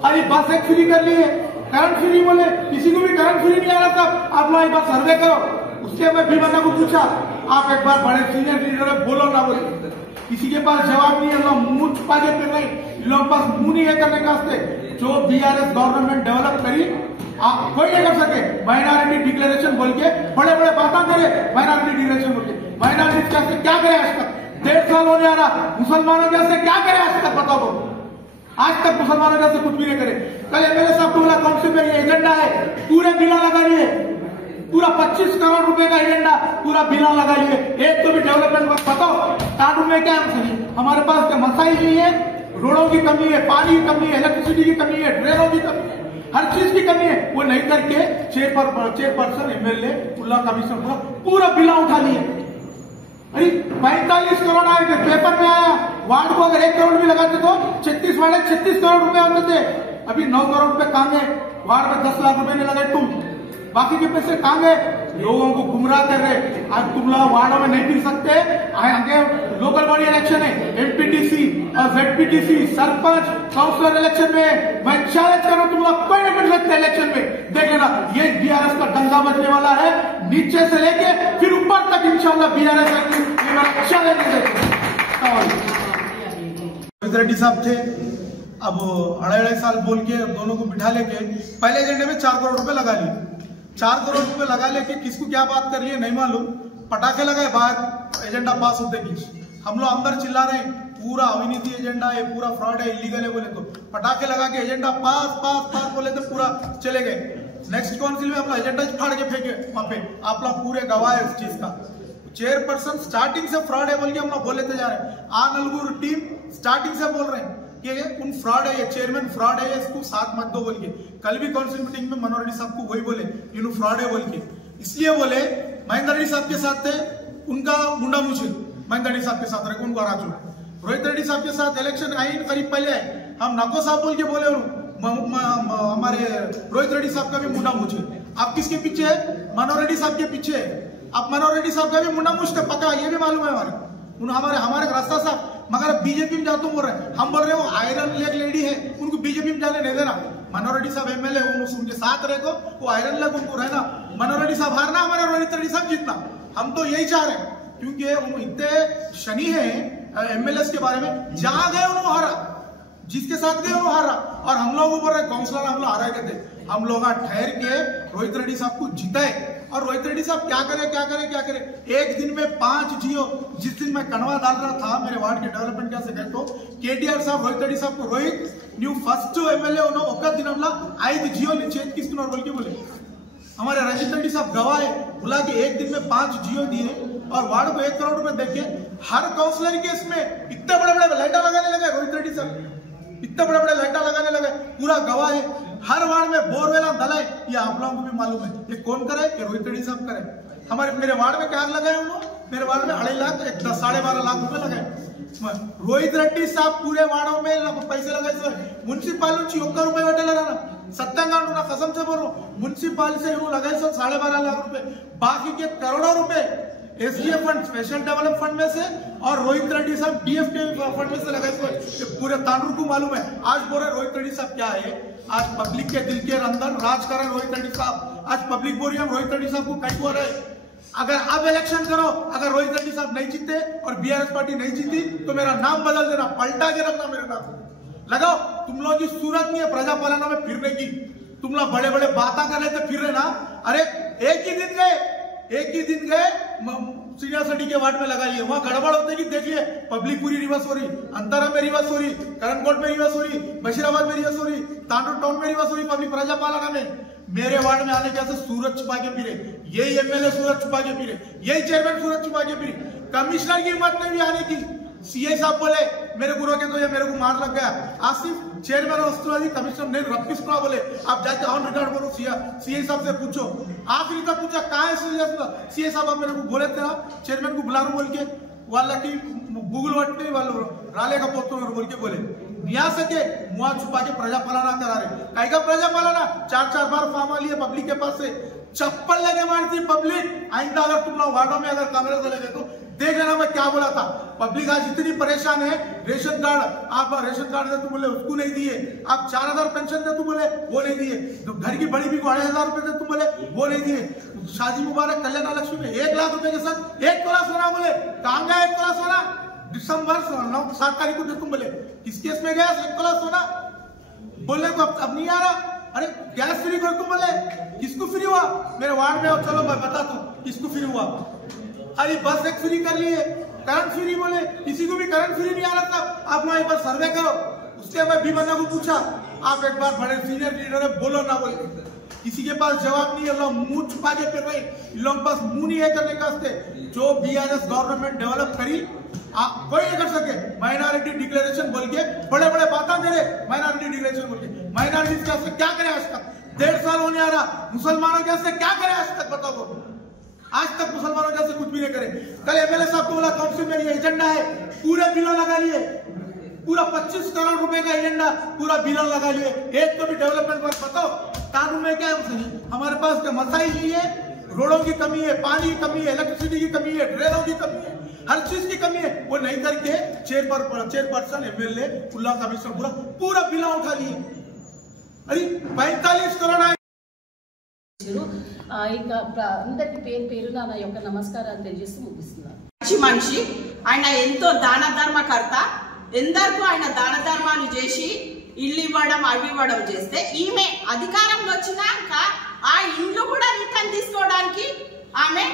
अरे बस एक फ्री कर लिए, करंट फ्री बोले किसी को भी करंट फ्री नहीं आ रहा था। आप लोग एक बार सर्वे करो। उसके मैं भीमन्ना को पूछा, आप एक बार बड़े सीनियर लीडर बोलो ना बोले, किसी के पास जवाब नहीं है। लोग मुंह छुपा के फिर नहीं, लोग पास मुंह नहीं है करने का। जो बीआरएस गवर्नमेंट डेवलप करी आप कोई नहीं कर सके। माइनॉरिटी डिक्लेरेशन बोल के बड़े बड़े बातें करे, माइनॉरिटी डिक्लेरेशन बोल के माइनॉरिटी कैसे क्या करे आज तक? 1.5 साल होने आ रहा, मुसलमानों कैसे क्या करे आज तक बताओ? आज तक मुसलमानों कैसे कुछ भी नहीं करे। कल एमएलए साहब को बोला काउंसिल में ये एजेंडा है, पूरे बिना लगाइए, पूरा 25 करोड़ रुपए का एजेंडा, पूरा बिना लगाइए। एक तो भी डेवलपमेंट बताओ कानून में क्या है? हमारे पास मसाइल नहीं है, रोडों की कमी है, पानी की कमी है, इलेक्ट्रिसिटी की कमी है, ट्रेनों की कमी है, हर चीज की कमी है। वो नहीं करके चेयरपर्सन एमएलए कमिश्नर पूरा बिना उठा लिए। अरे 45 करोड़ आए थे, पेपर में आया। वार्ड को अगर 1 करोड़ भी लगाते तो 36 वार्ड 36 करोड़ रुपए आते थे। अभी 9 करोड़ रुपए कहां गए? वार्ड में 10 लाख रुपए नहीं लगाए तुम, बाकी के पैसे कहां गए? लोगों को गुमराह कर रहे। आज तुम लोग वार्डों में नहीं फिर सकते। आगे लोकल बॉडी इलेक्शन है, एमपीटीसी और जेडपीटीसी, सरपंच, काउंसलर इलेक्शन में मैं चैलेंज कर रहा हूं, तुम लोग कोई नहीं फिर सकते इलेक्शन में। देख लेना ये बीआरएस का डंगा बजने वाला है, नीचे से लेके फिर ऊपर तक इंशाल्लाह बीआरएस चैलेंज। रोहित रेड्डी साहब थे, अब 2.5 साल बोल के दोनों को बिठा लेके पहले एजेंडे में 4 करोड़ रुपए लगा लिए। 4 करोड़ रुपए लगा लेके किसको क्या बात कर लिए नहीं मालूम, पटाखे लगाए बाहर एजेंडा पास होते बीच। हम लोग अंदर चिल्ला रहे हैं पूरा अविनीति एजेंडा है, पूरा फ्रॉड है, इलीगल है बोले तो पटाखे लगा के एजेंडा पास पास पास बोले तो पूरा चले गए। नेक्स्ट काउंसिल में हम लोग एजेंडा फाड़ के फेंके वहां पे, आप लोग पूरे गवाह है इस चीज का। चेयरपर्सन स्टार्टिंग से फ्रॉड है बोल के हम लोग बोलते जा रहे हैं। आनलगुर टीम स्टार्टिंग से बोल रहे हैं कि उन फ्रॉड है, ये चेयरमैन फ्रॉड है, इसको साथ मत दो बोल के। कल भी काउंसिल मीटिंग में मनोहर रेड्डी साहब को वही बोले इन फ्रॉड है बोल के। इसलिए बोले महेंद्र रेड्डी साहब के साथ थे, उनका मुंडा मुझे महेंद्र रेड्डी साहब के साथ रखे, उनको हरा चुका। रोहित रेड्डी साहब के साथ इलेक्शन आई करीब पहले आए, हम नको साहब बोल के बोले हमारे रोहित रेड्डी साहब का भी मुंडा मुझे। आप किसके पीछे है? मनोहर रेड्डी साहब के पीछे है। आप मनोहर रेड्डी साहब का भी मुंडा मुझते पक्का, ये भी मालूम है हमारे रास्ता साहब। मगर बीजेपी में जाते बोल रहे हैं, हम बोल रहे हो आयरन लेग लेडी है, उनको बीजेपी में जाने नहीं देना। मनोहर रेड्डी साहब एमएलए उनके साथ रहे को वो आयरन लेग उनको रहना, मनोहर रेड्डी साहब हारना, हमारे रोहित रेड्डी साहब जीतना। हम तो यही चाह रहे हैं क्योंकि इतने शनि है एमएलए के बारे में, जहां गए उन्होंने हारा, जिसके साथ गए उन्होंने हारा। और हम लोग ऊपर काउंसलर हम लोग हारा कहते, हम लोग ठहर के रोहित रेड्डी साहब को जिताए। और रोहित रेड्डी साहब क्या करे, एक दिन में 5 जियो। जिस दिन मैं कनवा डाल रहा था मेरे वार्ड के डेवलपमेंट क्या से कहते हो, केटीआर साहब रोहित रेड्डी साहब को रोहित न्यू फर्स्ट एमएलए ఒక దినంలో 5 జియోలు చేతికి ఇస్తున్నారు बोल के बोले। हमारे रंजित रेड्डी साहब गवाह है, बुला के एक दिन में 5 जियो दिए और वार्ड को 1 करोड़ रुपए देके हर काउंसलर के इसमें इतने बड़े बड़े लाइटा लगाने लगे रोहित रेड्डी साहब, इतने बड़े बड़े लाइटा लगाने लगे, पूरा गवाह है। हर वार्ड में बोरवेल दलाए, ये आप लोगों को भी मालूम है। ये कौन करे? ये रोहित रेड्डी साहब करे। मेरे वार्ड में क्या लगाए उन्होंने? मेरे वार्ड में 2.5 लाख 12.5 लाख रुपए लगाए। रोहित रेड्डी साहब पूरे वार्डों में पैसे लगाए। मुन्सिपाल నుంచి 1 రూపాయి పెట్టలేరా? सत्यांगा ना कसम से बोल रहा हूँ, म्युनिसिपल से लगाए 12.5 लाख रुपए, बाकी के करोड़ों रुपए SDF fund special develop fund में से और रोहित रेड्डी साहब डीएफटी फंड में से लगाए। पूरे तांडूर को मालूम है। आज बोल रहे रोहित रेड्डी साहब क्या है, आज पब्लिक के दिल के अंदर राज कर रहे रोहित रेड्डी साहब। आज पब्लिक बोल रही है रोहित रेड्डी साहब को कहीं बोल रहे, अगर अब इलेक्शन करो, अगर रोहित रेड्डी साहब नहीं जीते और बीआरएस पार्टी नहीं जीती तो मेरा नाम बदल देना, पलटा के रखना मेरा नाम। लगाओ, तुम लोग की सूरत नहीं है प्रजा पालना में फिरने की, तुम लोग बड़े बड़े बातें कर रहे थे फिर रहे ना। अरे एक ही दिन गए सीनियर सिटी के वार्ड में लगा लिए, वहां गड़बड़ होते कि देखिए पब्लिक पूरी रिवर्स हो रही, अंतरा में रिवर्स हो रही, करणकोट में रिवर्स हो रही, बशीराबाद में रिवर्स हो रही, तांडूर टाउन में रिवर्स हो रही, पब्लिक प्रजा पालना में। मेरे वार्ड में आने कैसे सूरज छुपा के फिरे, यही एमएलए सूरज छुपा के फिरे, यही चेयरमैन सूरज छुपा के फिरे। कमिश्नर की हिम्मत नहीं भी आने की। सीए साहब बोले मेरे गुरु के तो ये मेरे को मार लग गया, आसिफ चेयरमैन वस्तुवादी कमिश्नर ने रब्बिस को बोले आप जाके ऑन रिकॉर्ड बोलो, सीए साहब से पूछो। आखिरी तक पूछा कहाँ है सीए साहब, आप मेरे को बोले थे चेयरमैन को बुला बोल के, వాళ్ళకి गूगल वट्टी వాళ్ళు రాలేకపోతున్నారు बोल के बोले। यहाँ सके मुआ छुपा के प्रजा पालना करा रहे, कहीं का प्रजा पालना 4 बार फॉर्म लिए पब्लिक के पास से, चप्पल लगे मारती पब्लिक। आइंदा अगर तुम लोग वार्डों में अगर कांग्रेस लगे तो देख लेना मैं क्या बोला था। पब्लिक आज इतनी परेशान है, रेशन कार्ड आप रेशन कार्ड दे तो बोले उसको नहीं दिए, आप 4000 पेंशन दे तो बोले वो नहीं दिए, तो घर की बड़ी भी 2,500 रुपए दे तो बोले वो नहीं दिए, शादी मुबारक कल्याण लक्ष्मी में 1 लाख रुपए के साथ 1 तोला सोना बोले, कहाँ गया 1 तोला सोना? दिसंबर 7 तारीख को दे तुम बोले, किस केस में गया 1 तोला सोना? बोले को अब नहीं आ रहा। अरे गैस फ्री कर तुम बोले, किसको फ्री हुआ? मेरे वार्ड में, चलो मैं बता दूं किसको फ्री हुआ। अरे बस एक फ्री कर लिए, करंट फ्री बोले, किसी को भी करंट फ्री नहीं आ रहा था। आप लोग एक बार सर्वे करो। उसके बाद भी बंदा को पूछा, आप एक बार बड़े सीनियर लीडर है बोलो ना बोले, किसी के पास जवाब नहीं है, लोग मुंह छुपा के फिर रहे, इन लोगों के पास मुंह नहीं है करने का। जो बीआरएस गवर्नमेंट डेवलप करी कोई नहीं कर सके। माइनॉरिटी डिक्लेरेशन बोल के बड़े बड़े बातें दे रहे, माइनॉरिटी डिक्लेरेशन बोल के माइनॉरिटी कैसे क्या करे आज तक, 1.5 साल होने आ रहा, मुसलमानों कैसे क्या करे आज तक बताओ। आज तक मुसलमानों जैसे कुछ भी नहीं करे। कल एमएलए साहब को बोला काउंसिल में ये एजेंडा है, पूरे बिलों लगा लिए, पूरा 25 करोड़ रुपए का एजेंडा पूरा बिलों लगा लिए, एक तो भी डेवलपमेंट पर बताओ। कानून में क्या है? हमारे पास क्या मसाइल नहीं है, रोडों की कमी है, पानी की कमी है, इलेक्ट्रिसिटी की कमी है, ट्रेनों की कमी है, हर चीज की कमी है। वो नहीं करके चेयरपर्सन एमएलए पुल्ला कमिश्नर पूरा बिला उठा लिए। अरे 45 करोड़ ఇక అందరికి పేరు పేరున నా యొక్క నమస్కారాలు తెలియజేస్తూ ముగిస్తున్నాను। మంచి మనిషి ఆయన ఎంతో దాన ధర్మకర్త, ఎందరికో ఆయన దాన ధర్మాలు చేసి ఇల్లు ఇవ్వడం అవి ఇవ్వడం చేస్తే ఈమె అధికారంలో వచ్చినాక ఆ ఇండ్లు కూడా రిటర్న్ తీసుకోవడానికి ఆమె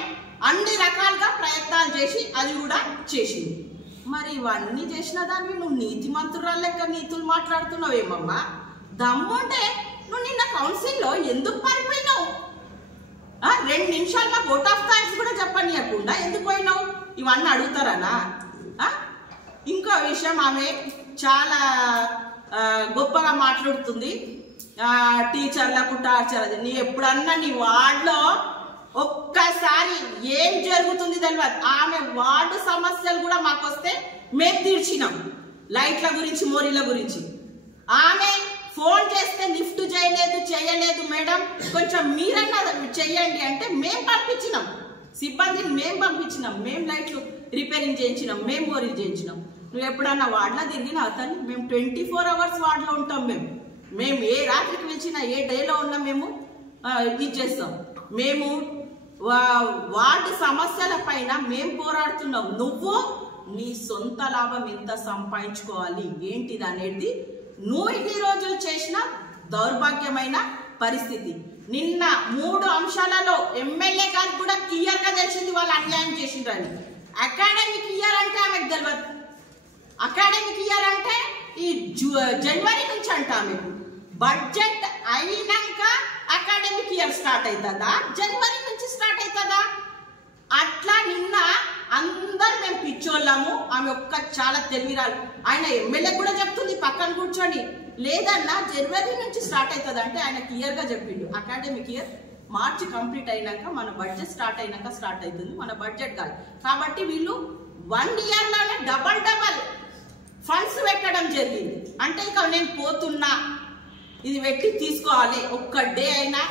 అన్ని రకాలుగా ప్రయత్నాలు చేసి అది కూడా చేసింది. మరి ఇవన్నీ చేసిన దాన్ని నువ్వు నీతి మంత్రురాలు లెక్క నీతులు మాట్లాడుతున్నావేమమ్మా? దమ్ముంటే నువ్వు నిన్న కౌన్సిల్లో ఎందుకు పారిపోయినావు? 2 నిమిషాలు మాకు ఓట్ ఆఫ్ థ్యాంక్స్ కూడా చెప్పనీయకుండా ఎందుకు పోయినావు? ఇవన్నీ అడుగుతారనా? ఇంకో విషయం, ఆమె చాలా గొప్పగా మాట్లాడుతుంది, టీచర్లకు టార్చర్. అది నీ ఎప్పుడన్నా నీ వార్డులో ఒక్కసారి ఏం జరుగుతుంది తెలియదు. ఆమె వార్డు సమస్యలు కూడా మాకు వస్తే మేము తీర్చినాం, లైట్ల గురించి మోరీల గురించి. ఆమె ఫోన్ చేస్తే లిఫ్ట్ చేయలేదు మేడం, కొంచెం మీరన్నా చెయ్యండి అంటే మేము పంపించినాం, సిబ్బందిని మేము పంపించినాం, మేము లైట్లు రిపేరింగ్ చేయించినాం, మేము మోరీలు చేయించినాం. నువ్వు ఎప్పుడన్నా వార్డులో తిరిగినా అతన్ని మేము 24 hours వార్డులో ఉంటాం. మేము ఏ రాత్రికి వచ్చినా ఏ డేలో ఉన్నా మేము ఇది చేస్తాం. మేము వార్డు సమస్యల పైన మేము పోరాడుతున్నాం. నువ్వు నీ సొంత లాభం ఎంత సంపాదించుకోవాలి ఏంటిది అనేది నువ్వు ఇన్ని రోజులు చేసిన దౌర్భాగ్యమైన పరిస్థితి. నిన్న 3 అంశాలలో ఎమ్మెల్యే గారికి కూడా క్లియర్ గా తెలిసింది వాళ్ళు అన్యాయం చేసిండ్రని. అకాడమిక్ ఇయర్ అంటే ఆమెకు తెలియదు. అకాడమిక్ ఇయర్ అంటే ఈ జనవరి నుంచి అంట ఆమెకు. బడ్జెట్ అయినాక అకాడమిక్ ఇయర్ స్టార్ట్ అవుతుందా, జనవరి నుంచి స్టార్ట్ అవుతుందా? అట్లా నిన్న అందరు మేము పిచ్చోళ్ళము, ఆమె ఒక్క చాలా తెలివిరాలు. ఆయన ఎమ్మెల్యే కూడా చెప్తుంది పక్కన కూర్చొని, లేదన్నా జనవరి నుంచి స్టార్ట్ అవుతుంది అంటే ఆయన క్లియర్ గా చెప్పిండు అకాడమిక్ ఇయర్ మార్చి కంప్లీట్ అయినాక మన బడ్జెట్ స్టార్ట్ అయినాక స్టార్ట్ అవుతుంది, మన బడ్జెట్ కాదు. కాబట్టి వీళ్ళు 1 year లోనే డబల్ ఫండ్స్ పెట్టడం జరిగింది. అంటే ఇక నేను పోతున్నా, ఇది పెట్టి తీసుకోవాలి. ఒక్క డే అయినా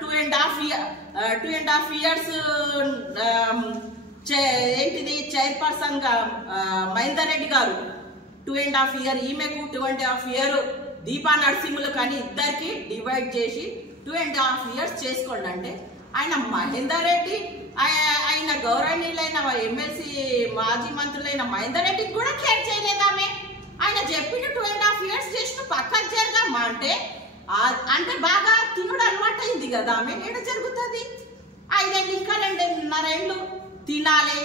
2.5 years ఏంటిది చైర్పర్సన్ గా మహేందర్ రెడ్డి గారు 2.5 years, ఈమెకు 2.5 years, దీపా నరసింహులు కానీ ఇద్దరికి డివైడ్ చేసి 2.5 years చేసుకోండి అంటే ఆయన మహేందర్ రెడ్డి, ఆయన గౌరవనీయులైన ఎమ్మెల్సీ మాజీ మంత్రులైన మహేందర్ రెడ్డికి కూడా కేర్ చేయలేదామే. ఆయన చెప్పిన 2.5 years చేసిన పక్కకు జరగమ్మా అంటే బాగా తినుడు అలవాటు అయింది కదా ఆమె. ఏడ జరుగుతుంది? 5 ఏళ్ళు ఇంకా 2.5 ఏళ్ళు తినాలి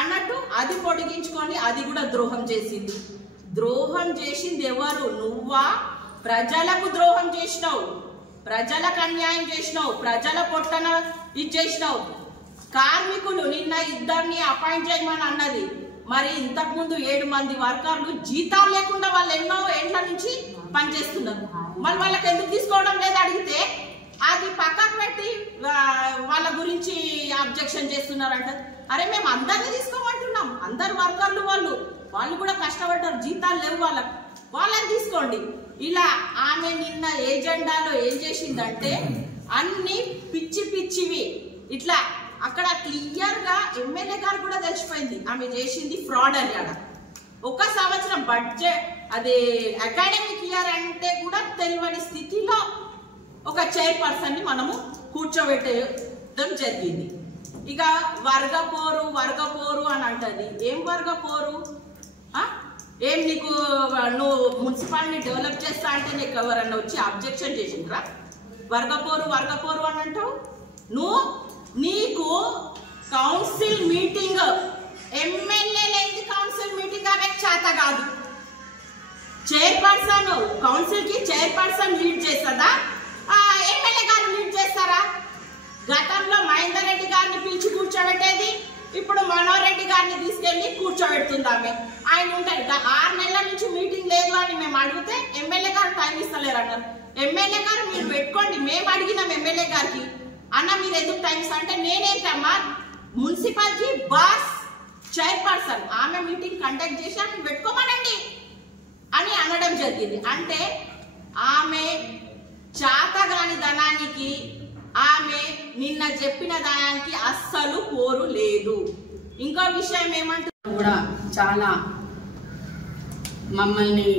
అన్నట్టు అది పొడిగించుకొని అది కూడా ద్రోహం చేసింది. ద్రోహం చేసింది ఎవరు? నువ్వా? ప్రజలకు ద్రోహం చేసినావు, ప్రజలకు అన్యాయం చేసినావు, ప్రజల పొట్టన ఇది చేసినావు. కార్మికులు నిన్న 2 అపాయింట్ చేయమని అన్నది. మరి ఇంతకు ముందు 7 మంది వర్కర్లు జీతాలు లేకుండా వాళ్ళు ఎన్నో ఏళ్ల నుంచి పనిచేస్తున్నారు. మరి వాళ్ళకి ఎందుకు తీసుకోవడం లేదు అడిగితే అది పక్కకు పెట్టి వాళ్ళ గురించి అబ్జెక్షన్ చేస్తున్నారంట. అరే మేము అందరినీ తీసుకోమంటున్నాం, అందరు వర్కర్లు వాళ్ళు కూడా కష్టపడ్డారు, జీతాలు లేవు వాళ్ళని తీసుకోండి. ఇలా ఆమె నిన్న ఏజెండాలో ఏం చేసిందంటే అన్ని పిచ్చివి ఇట్లా అక్కడ క్లియర్ గా ఎమ్మెల్యే గారు కూడా తెలిసిపోయింది ఆమె చేసింది ఫ్రాడ్ అని. అక్కడ 1 సంవత్సరం బడ్జెట్ అది అకాడమిక్ ఇయర్ అంటే కూడా తెలియని స్థితిలో ఒక చైర్పర్సన్ ని మనము కూర్చోబెట్టడం జరిగింది. ఇక వర్గపోరు అని అంటది. ఏం వర్గపోరు? ఏం నీకు నువ్వు మున్సిపాలిటీ డెవలప్ చేస్తా అంటే నీకు ఎవరన్నా వచ్చి అబ్జెక్షన్ చేసిండ్రా? వర్గపోరు అని అంటావు నువ్వు. నీకు కౌన్సిల్ మీటింగ్ ఎమ్మెల్యే లేని కౌన్సిల్ మీటింగ్ ఆమె చేత కాదు. చైర్పర్సన్ కౌన్సిల్ కి చైర్పర్సన్ లీడ్ చేస్తుందా, ఎమ్మెల్యే గారు లీడ్ చేస్తారా? గతంలో మహేందర్ రెడ్డి గారిని పిలిచి కూర్చోబెట్టేది, ఇప్పుడు మనోహర్ రెడ్డి గారిని తీసుకెళ్లి కూర్చోబెడుతుంది ఆమె. ఆయన ఉంటాడు 6 నెలల నుంచి మీటింగ్ లేదు అని మేము అడిగితే ఎమ్మెల్యే గారు టైం ఇస్తలేరు అన్నారు. ఎమ్మెల్యే గారు మీరు పెట్టుకోండి, మేము అడిగినాం ఎమ్మెల్యే గారికి, అన్న మీరు ఎందుకు టైం అంటే నేనేంటమ్మా మున్సిపాలిటీ బాస్ చైర్పర్సన్ ఆమె మీటింగ్ కండక్ట్ చేసి ఆమె పెట్టుకోమనండి అని అనడం జరిగింది. అంటే ఆమె చాతగాని ధనానికి ఆమె నిన్న చెప్పిన దానికి అస్సలు పోరు లేదు. ఇంకో విషయం ఏమంటే కూడా చాలా మమ్మల్ని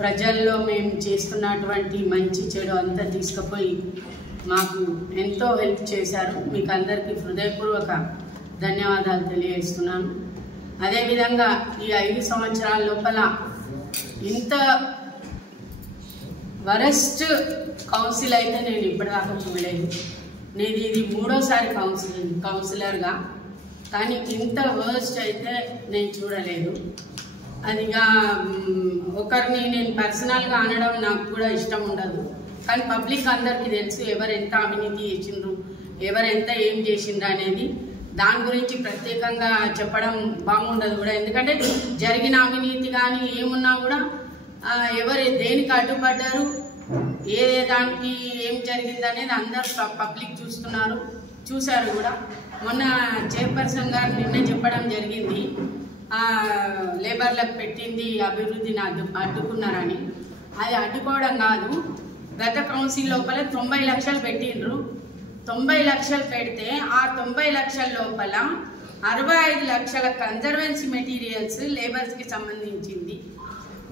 ప్రజల్లో మేము చేస్తున్నటువంటి మంచి చెడు అంతా తీసుకుపోయి మాకు ఎంతో హెల్ప్ చేశారు. మీకు అందరికీ హృదయపూర్వక ధన్యవాదాలు తెలియజేస్తున్నాను. అదేవిధంగా ఈ 5 సంవత్సరాల లోపల ఇంత వరస్ట్ కౌన్సిల్ అయితే నేను ఇప్పటిదాకా చూడలేదు. నేను ఇది 3వసారి కౌన్సిలర్గా, కానీ ఇంత వర్స్ట్ అయితే నేను చూడలేదు. అదిగా ఒకరిని నేను పర్సనల్గా అనడం నాకు కూడా ఇష్టం ఉండదు, కానీ పబ్లిక్ అందరికీ తెలుసు ఎవరు ఎంత అవినీతి చేసిండ్రు, ఎవరు ఎంత ఏం చేసిండ్రు అనేది. దాని గురించి ప్రత్యేకంగా చెప్పడం బాగుండదు కూడా, ఎందుకంటే జరిగిన అవినీతి కానీ ఏమున్నా కూడా ఎవరు దేనికి అడ్డుపడ్డారు, ఏ దానికి ఏం జరిగింది అనేది అందరు పబ్లిక్ చూశారు కూడా. మొన్న చైర్పర్సన్ గారు నిన్నే చెప్పడం జరిగింది, లేబర్లకు పెట్టింది అభివృద్ధిని అడ్డుకున్నారని. అది అడ్డుకోవడం కాదు, గత కౌన్సిల్ లోపల 90 లక్షలు పెట్టిండ్రు. 90 లక్షలు పెడితే ఆ 90 లక్షల లోపల 65 లక్షల కన్జర్వెన్సీ మెటీరియల్స్ లేబర్స్కి సంబంధించింది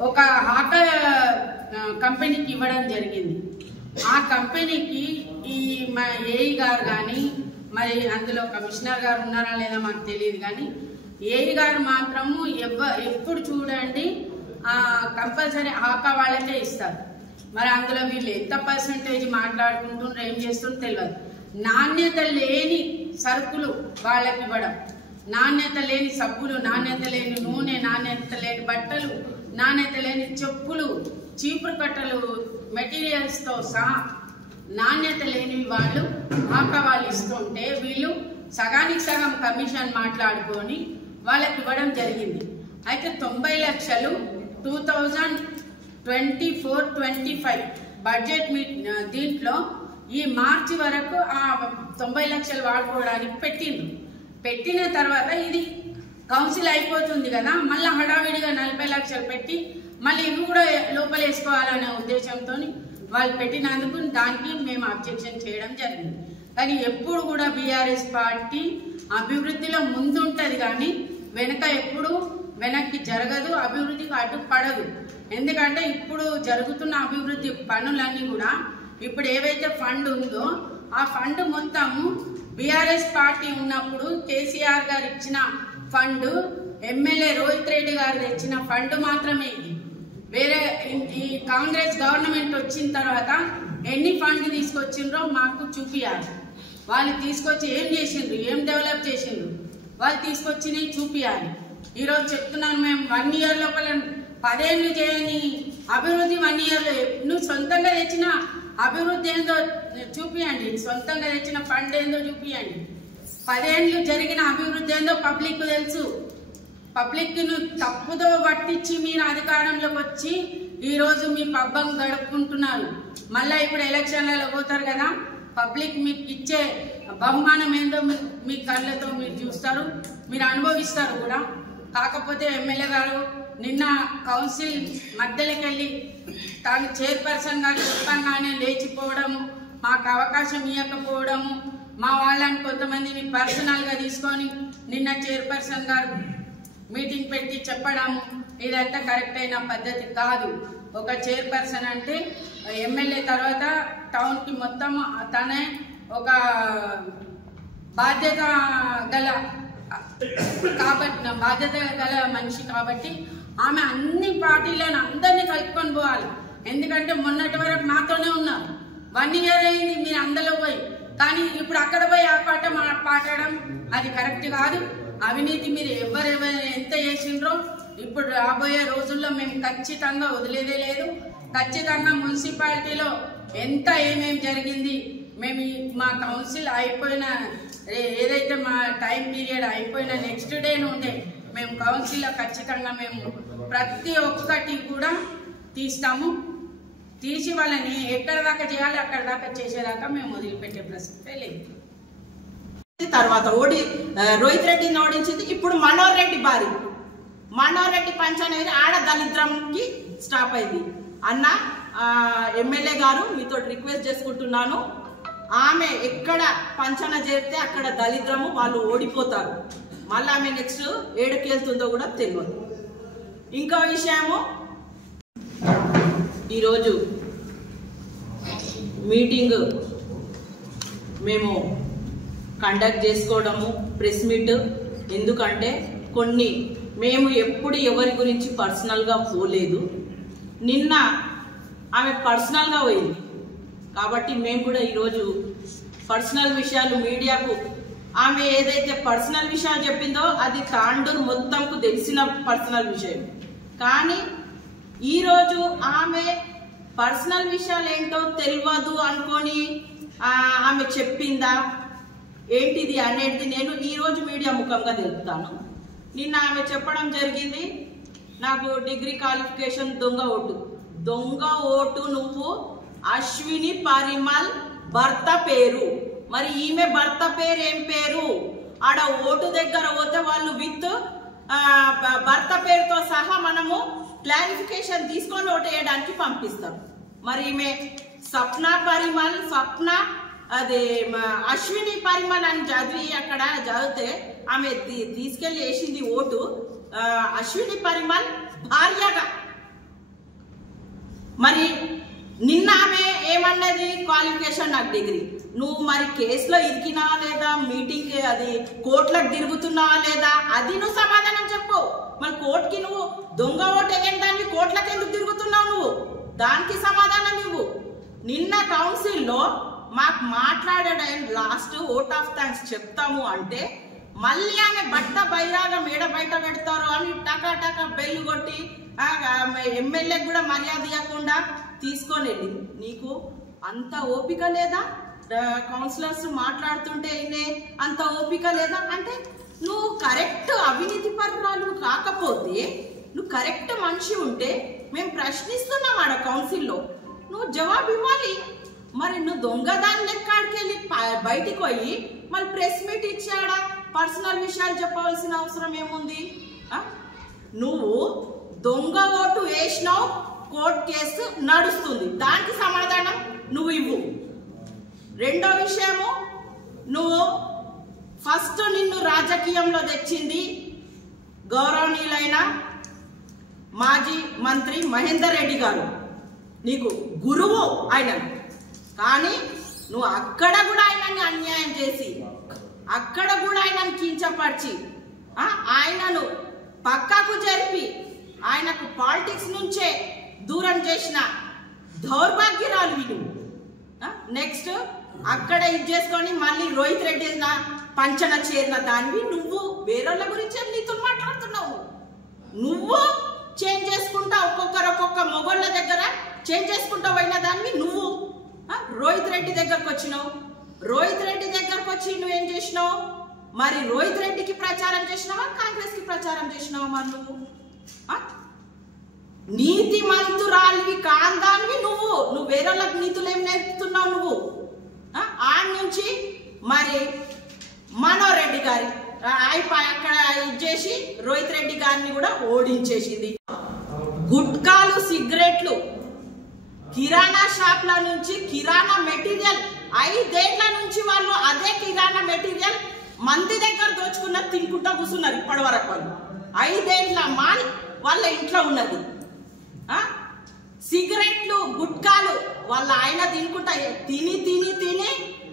ఒక హాకా కంపెనీకి ఇవ్వడం జరిగింది. ఆ కంపెనీకి ఈ ఏఈ గారు కానీ, మరి అందులో కమిషనర్ గారు ఉన్నారా లేదా మాకు తెలియదు, కానీ ఏఈ గారు మాత్రము ఎప్పుడు చూడండి కంపల్సరీ హాకా వాళ్ళకే ఇస్తారు. మరి అందులో వీళ్ళు ఎంత పర్సంటేజ్ మాట్లాడుకుంటున్నారు, ఏం చేస్తుండ్రో తెలియదు. నాణ్యత లేని సరుకులు వాళ్ళకి ఇవ్వడం, నాణ్యత లేని సబ్బులు, నాణ్యత లేని నూనె, నాణ్యత లేని బట్టలు, నాణ్యత లేని చెప్పులు, చీపురు కట్టలు, మెటీరియల్స్తో సహా నాణ్యత లేని వాళ్ళు హాకా వాళ్ళు ఇస్తుంటే వీళ్ళు సగానికి సగం కమిషన్ మాట్లాడుకొని వాళ్ళకి ఇవ్వడం జరిగింది. అయితే 90 లక్షలు 2024-25 బడ్జెట్ దీంట్లో ఈ మార్చి వరకు ఆ 90 లక్షలు వాడుకోవడానికి పెట్టిన తర్వాత ఇది కౌన్సిల్ అయిపోతుంది కదా, మళ్ళీ హడావిడిగా 40 లక్షలు పెట్టి మళ్ళీ ఇవి కూడా లోపల వేసుకోవాలనే ఉద్దేశంతో వాళ్ళు పెట్టినందుకు దానికి మేము అబ్జెక్షన్ చేయడం జరిగింది. కానీ ఎప్పుడు కూడా బీఆర్ఎస్ పార్టీ అభివృద్ధిలో ముందుంటది కానీ ఎప్పుడు వెనక్కి జరగదు, అభివృద్ధికి అడ్డుపడదు. ఎందుకంటే ఇప్పుడు జరుగుతున్న అభివృద్ధి పనులన్నీ కూడా ఇప్పుడు ఏవైతే ఫండ్ ఉందో ఆ ఫండ్ మొత్తము బీఆర్ఎస్ పార్టీ ఉన్నప్పుడు కేసీఆర్ గారు ఇచ్చిన ఫండ్, ఎమ్మెల్యే రోహిత్ రెడ్డి గారు తెచ్చిన ఫండ్ మాత్రమే. ఇది వేరే ఈ కాంగ్రెస్ గవర్నమెంట్ వచ్చిన తర్వాత ఎన్ని ఫండ్ తీసుకొచ్చిండ్రో మాకు చూపియాలి. వాళ్ళు తీసుకొచ్చి ఏం చేసిండ్రు, ఏం డెవలప్ చేసిండ్రు, వాళ్ళు తీసుకొచ్చినవి చూపియాలి. ఈరోజు చెప్తున్నాను, మేము 1 ఇయర్ లోపల 10 ఏళ్ళు చేయని అభివృద్ధి 1 ఇయర్లో నువ్వు సొంతంగా తెచ్చిన అభివృద్ధి ఏందో చూపియండి, సొంతంగా తెచ్చిన ఫండ్ ఏందో చూపియండి. 10 ఏళ్ళు జరిగిన అభివృద్ధి ఏందో పబ్లిక్ తెలుసు. పబ్లిక్ ను తప్పుదో పట్టించి మీరు అధికారంలోకి వచ్చి ఈరోజు మీ పబ్బం గడుపుకుంటున్నారు. మళ్ళీ ఇప్పుడు ఎలక్షన్లలో పోతారు కదా, పబ్లిక్ మీకు ఇచ్చే బహుమానం ఏందో మీ కళ్ళతో మీరు చూస్తారు, మీరు అనుభవిస్తారు కూడా. కాకపోతే ఎమ్మెల్యే గారు నిన్న కౌన్సిల్ మధ్యలోకి వెళ్ళి తాను చైర్పర్సన్ గారు చెప్పంగానే లేచిపోవడము, మాకు అవకాశం ఇవ్వకపోవడము, మా వాళ్ళని కొంతమందిని పర్సనల్గా తీసుకొని నిన్న చైర్పర్సన్ గారు మీటింగ్ పెట్టి చెప్పడము, ఇదంతా కరెక్ట్ అయిన పద్ధతి కాదు. ఒక చైర్పర్సన్ అంటే ఎమ్మెల్యే తర్వాత టౌన్కి మొత్తం తనే ఒక బాధ్యత గల మనిషి కాబట్టి ఆమె అన్ని పార్టీలను అందరినీ కలుపుకొని పోవాలి. ఎందుకంటే మొన్నటి వరకు మాతోనే ఉన్నారు, 1 ఇయర్ అయింది మీరు అందరూ పోయి, కానీ ఇప్పుడు అక్కడ పోయి ఆ పాట పాడడం అది కరెక్ట్ కాదు. అవినీతి మీరు ఎవరెవరు ఎంత చేసిండ్రో ఇప్పుడు రాబోయే రోజుల్లో మేము ఖచ్చితంగా వదిలేదే లేదు. ఖచ్చితంగా మున్సిపాలిటీలో ఎంత ఏమేమి జరిగింది, మేము మా కౌన్సిల్ అయిపోయిన ఏదైతే మా టైం పీరియడ్ అయిపోయిన నెక్స్ట్ డే నుండే మేము కౌన్సిల్లో ఖచ్చితంగా మేము ప్రతి ఒక్కటి కూడా తీసి వాళ్ళని ఎక్కడ దాకా చేయాలి అక్కడ దాకా చేసేదాకా మేము వదిలిపెట్టే ప్రసక్తే లేదు. తర్వాత రోహిత్ రెడ్డిని ఓడించింది. ఇప్పుడు మనోహర్ రెడ్డి బారి, మనోహర్ రెడ్డి పంచ్ అనేది ఆడ దళిద్రంకి స్టాప్ అయింది. అన్న ఎమ్మెల్యే గారు మీతో రిక్వెస్ట్ చేసుకుంటున్నాను, ఆమె ఎక్కడ పంచన చేస్తే అక్కడ దళిద్రము వాళ్ళు ఓడిపోతారు. మళ్ళీ ఆమె నెక్స్ట్ ఏడుకి వెళ్తుందో కూడా తెలియదు. ఇంకో విషయము, ఈరోజు మీటింగ్ మేము కండక్ట్ చేసుకోవడము, ప్రెస్ మీట్, ఎందుకంటే కొన్ని మేము ఎప్పుడు ఎవరి గురించి పర్సనల్గా పోలేదు. నిన్న ఆమె పర్సనల్గా పోయింది కాబట్టి మేము కూడా ఈరోజు పర్సనల్ విషయాలు మీడియాకు, ఆమె ఏదైతే పర్సనల్ విషయాలు చెప్పిందో అది తాండూరు మొత్తంకు తెలిసిన పర్సనల్ విషయం. కానీ ఈరోజు ఆమె పర్సనల్ విషయాలు ఏంటో తెలియదు అనుకొని ఆమె చెప్పిందా ఏంటిది అనేది నేను ఈరోజు మీడియా ముఖంగా తెలుపుతాను. నిన్న ఆమె చెప్పడం జరిగింది, నాకు డిగ్రీ క్వాలిఫికేషన్ దొంగ ఓటు నువ్వు అశ్విని పరిమల్ భర్త పేరు. మరి ఈమె భర్త పేరు ఏం పేరు? ఆడ ఓటు దగ్గర పోతే వాళ్ళు విత్ భర్త పేరుతో సహా మనము క్లారిఫికేషన్ తీసుకొని ఓటు వేయడానికి పంపిస్తాం. మరి ఈమె స్వప్న అదే అశ్విని పరిమల్ అని చదివి అక్కడ చదివితే ఆమె తీసుకెళ్లి వేసింది ఓటు అశ్విని పరిమల్ భార్యగా. మరి నిన్న ఆమె ఏమన్నది, క్వాలిఫికేషన్ నాకు డిగ్రీ. నువ్వు మరి కేసులో ఇరికినావా లేదా, మీటింగ్ అది కోర్టులకు తిరుగుతున్నావా లేదా, అది నువ్వు సమాధానం చెప్పు. మరి కోర్టుకి నువ్వు దొంగ ఓటు వేయని దాన్ని కోర్టులకు ఎందుకు తిరుగుతున్నావు నువ్వు? దానికి సమాధానం ఇవ్వు. నిన్న కౌన్సిల్లో మాకు మాట్లాడడం లాస్ట్ ఓట్ ఆఫ్ థ్యాంక్స్ చెప్తాము అంటే మళ్ళీ ఆమె బట్ట బైరాగా మేడ బయట పెడతారు అని టకా బెల్లు కొట్టి ఎమ్మెల్యే కూడా మర్యాద ఇవ్వకుండా తీసుకొని వెళ్ళింది. నీకు అంత ఓపిక లేదా? కౌన్సిలర్స్ మాట్లాడుతుంటే అంత ఓపిక లేదా? అంటే నువ్వు కరెక్ట్ అవినీతి పరురాలు కాకపోతే, నువ్వు కరెక్ట్ మనిషి ఉంటే మేము ప్రశ్నిస్తున్నాం ఆడ కౌన్సిల్లో, నువ్వు జవాబు ఇవ్వాలి. మరి నువ్వు దొంగదాని లెక్కడికి వెళ్ళి బయటికి పోయి మళ్ళీ ప్రెస్ మీట్ ఇచ్చాడా పర్సనల్ విషయాలు చెప్పవలసిన అవసరం ఏముంది? నువ్వు దొంగ ఓటు వేసినావు, కోర్టు కేసు నడుస్తుంది, దానికి సమాధానం నువ్వు ఇవ్వు. రెండో విషయము, నువ్వు ఫస్ట్ నిన్ను రాజకీయంలో తెచ్చింది గౌరవనీయులైన మాజీ మంత్రి మహేందర్ రెడ్డి గారు, నీకు గురువు ఆయన. కానీ నువ్వు అక్కడ కూడా ఆయనని అన్యాయం చేసి, అక్కడ కూడా ఆయనను కించపరిచి, ఆయనను పక్కకు జరిపి, ఆయనకు పాలిటిక్స్ నుంచే దూరం చేసిన దౌర్భాగ్యరాలు నువ్వు. నెక్స్ట్ అక్కడ ఇది చేసుకొని మళ్ళీ రోహిత్ రెడ్డి పంచన చేరిన దానివి నువ్వు. వేరేళ్ళ గురించి నీతో మాట్లాడుతున్నావు. నువ్వు చేంజ్ చేసుకుంటా, ఒక్కొక్క మొగోళ్ళ దగ్గర చేంజ్ చేసుకుంటా పోయిన దానివి నువ్వు. రోహిత్ రెడ్డి దగ్గరకు వచ్చినావు. రోహిత్ రెడ్డి దగ్గరకు వచ్చి నువ్వేం చేసినావు? మరి రోహిత్ రెడ్డికి ప్రచారం చేసినావా, కాంగ్రెస్ కి ప్రచారం చేసినావా? మరి నువ్వు నీతి మంతురాలివి కాందానివి నువ్వు. వేరేళ్ళకి నీతులు ఏం నేర్పుతున్నావు నువ్వు? ఆడ నుంచి మరి మనోరెడ్డి గారి అక్కడ ఇచ్చేసి రోహిత్ రెడ్డి గారిని కూడా ఓడించేసింది. గుట్కాలు, సిగరెట్లు, కిరాణా షాప్ల నుంచి కిరాణా మెటీరియల్ 5 ఏళ్ల నుంచి వాళ్ళు అదే కిరాణా మెటీరియల్ మంది దగ్గర దోచుకున్న తినుకుంటా కూర్చున్నారు. ఇప్పటి వరకు వాళ్ళు 5 ఏళ్ల మాల్ వాళ్ళ ఇంట్లో ఉన్నది. సిగరెట్లు, గుట్కాలు వాళ్ళ ఆయన తినుకుంటా తిని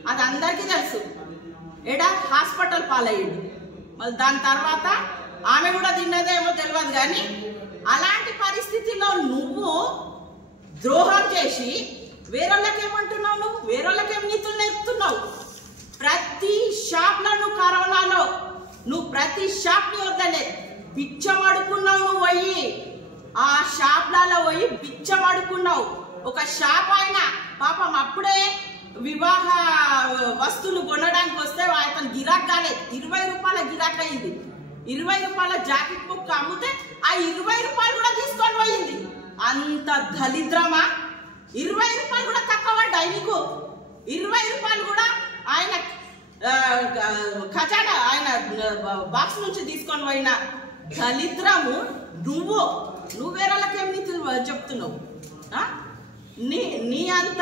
అది అందరికీ తెలుసు. ఏడా హాస్పిటల్ పాలయ్యాడు. మళ్ళీ దాని తర్వాత ఆమె కూడా తిన్నదేమో తెలియదు. కానీ అలాంటి పరిస్థితిలో నువ్వు ద్రోహం చేసి వేరేళ్ళకేమంటున్నావు? నువ్వు వేరేళ్ళకేం నీతులు నేర్పుతున్నావు? ప్రతి షాప్ లో నువ్వు కరోనాలో నువ్వు ప్రతి షాప్ ని వద్దలే బిచ్చమడుకున్నావు. నువ్వు పోయి ఆ షాప్లలో పోయి బిచ్చమడుకున్నావు. ఒక షాప్ ఆయన పాపం అప్పుడే వివాహ వస్తువులు కొనడానికి వస్తే అతను గిరాక్ కాలేదు. 20 రూపాయల గిరాక్ అయింది. 20 రూపాయల జాకెట్ బుక్ అమ్మితే ఆ 20 రూపాయలు కూడా తీసుకొని పోయింది. అంత దరిద్రమా? 20 రూపాయలు కూడా తక్కువ పడ్డాయి నీకు. 20 రూపాయలు కూడా ఆయన ఖజానా ఆయన బాక్స్ నుంచి తీసుకొని పోయిన దరిద్రము నువ్వు. వేరేళ్ళకేం నీతులు చెప్తున్నావు? నీ అంత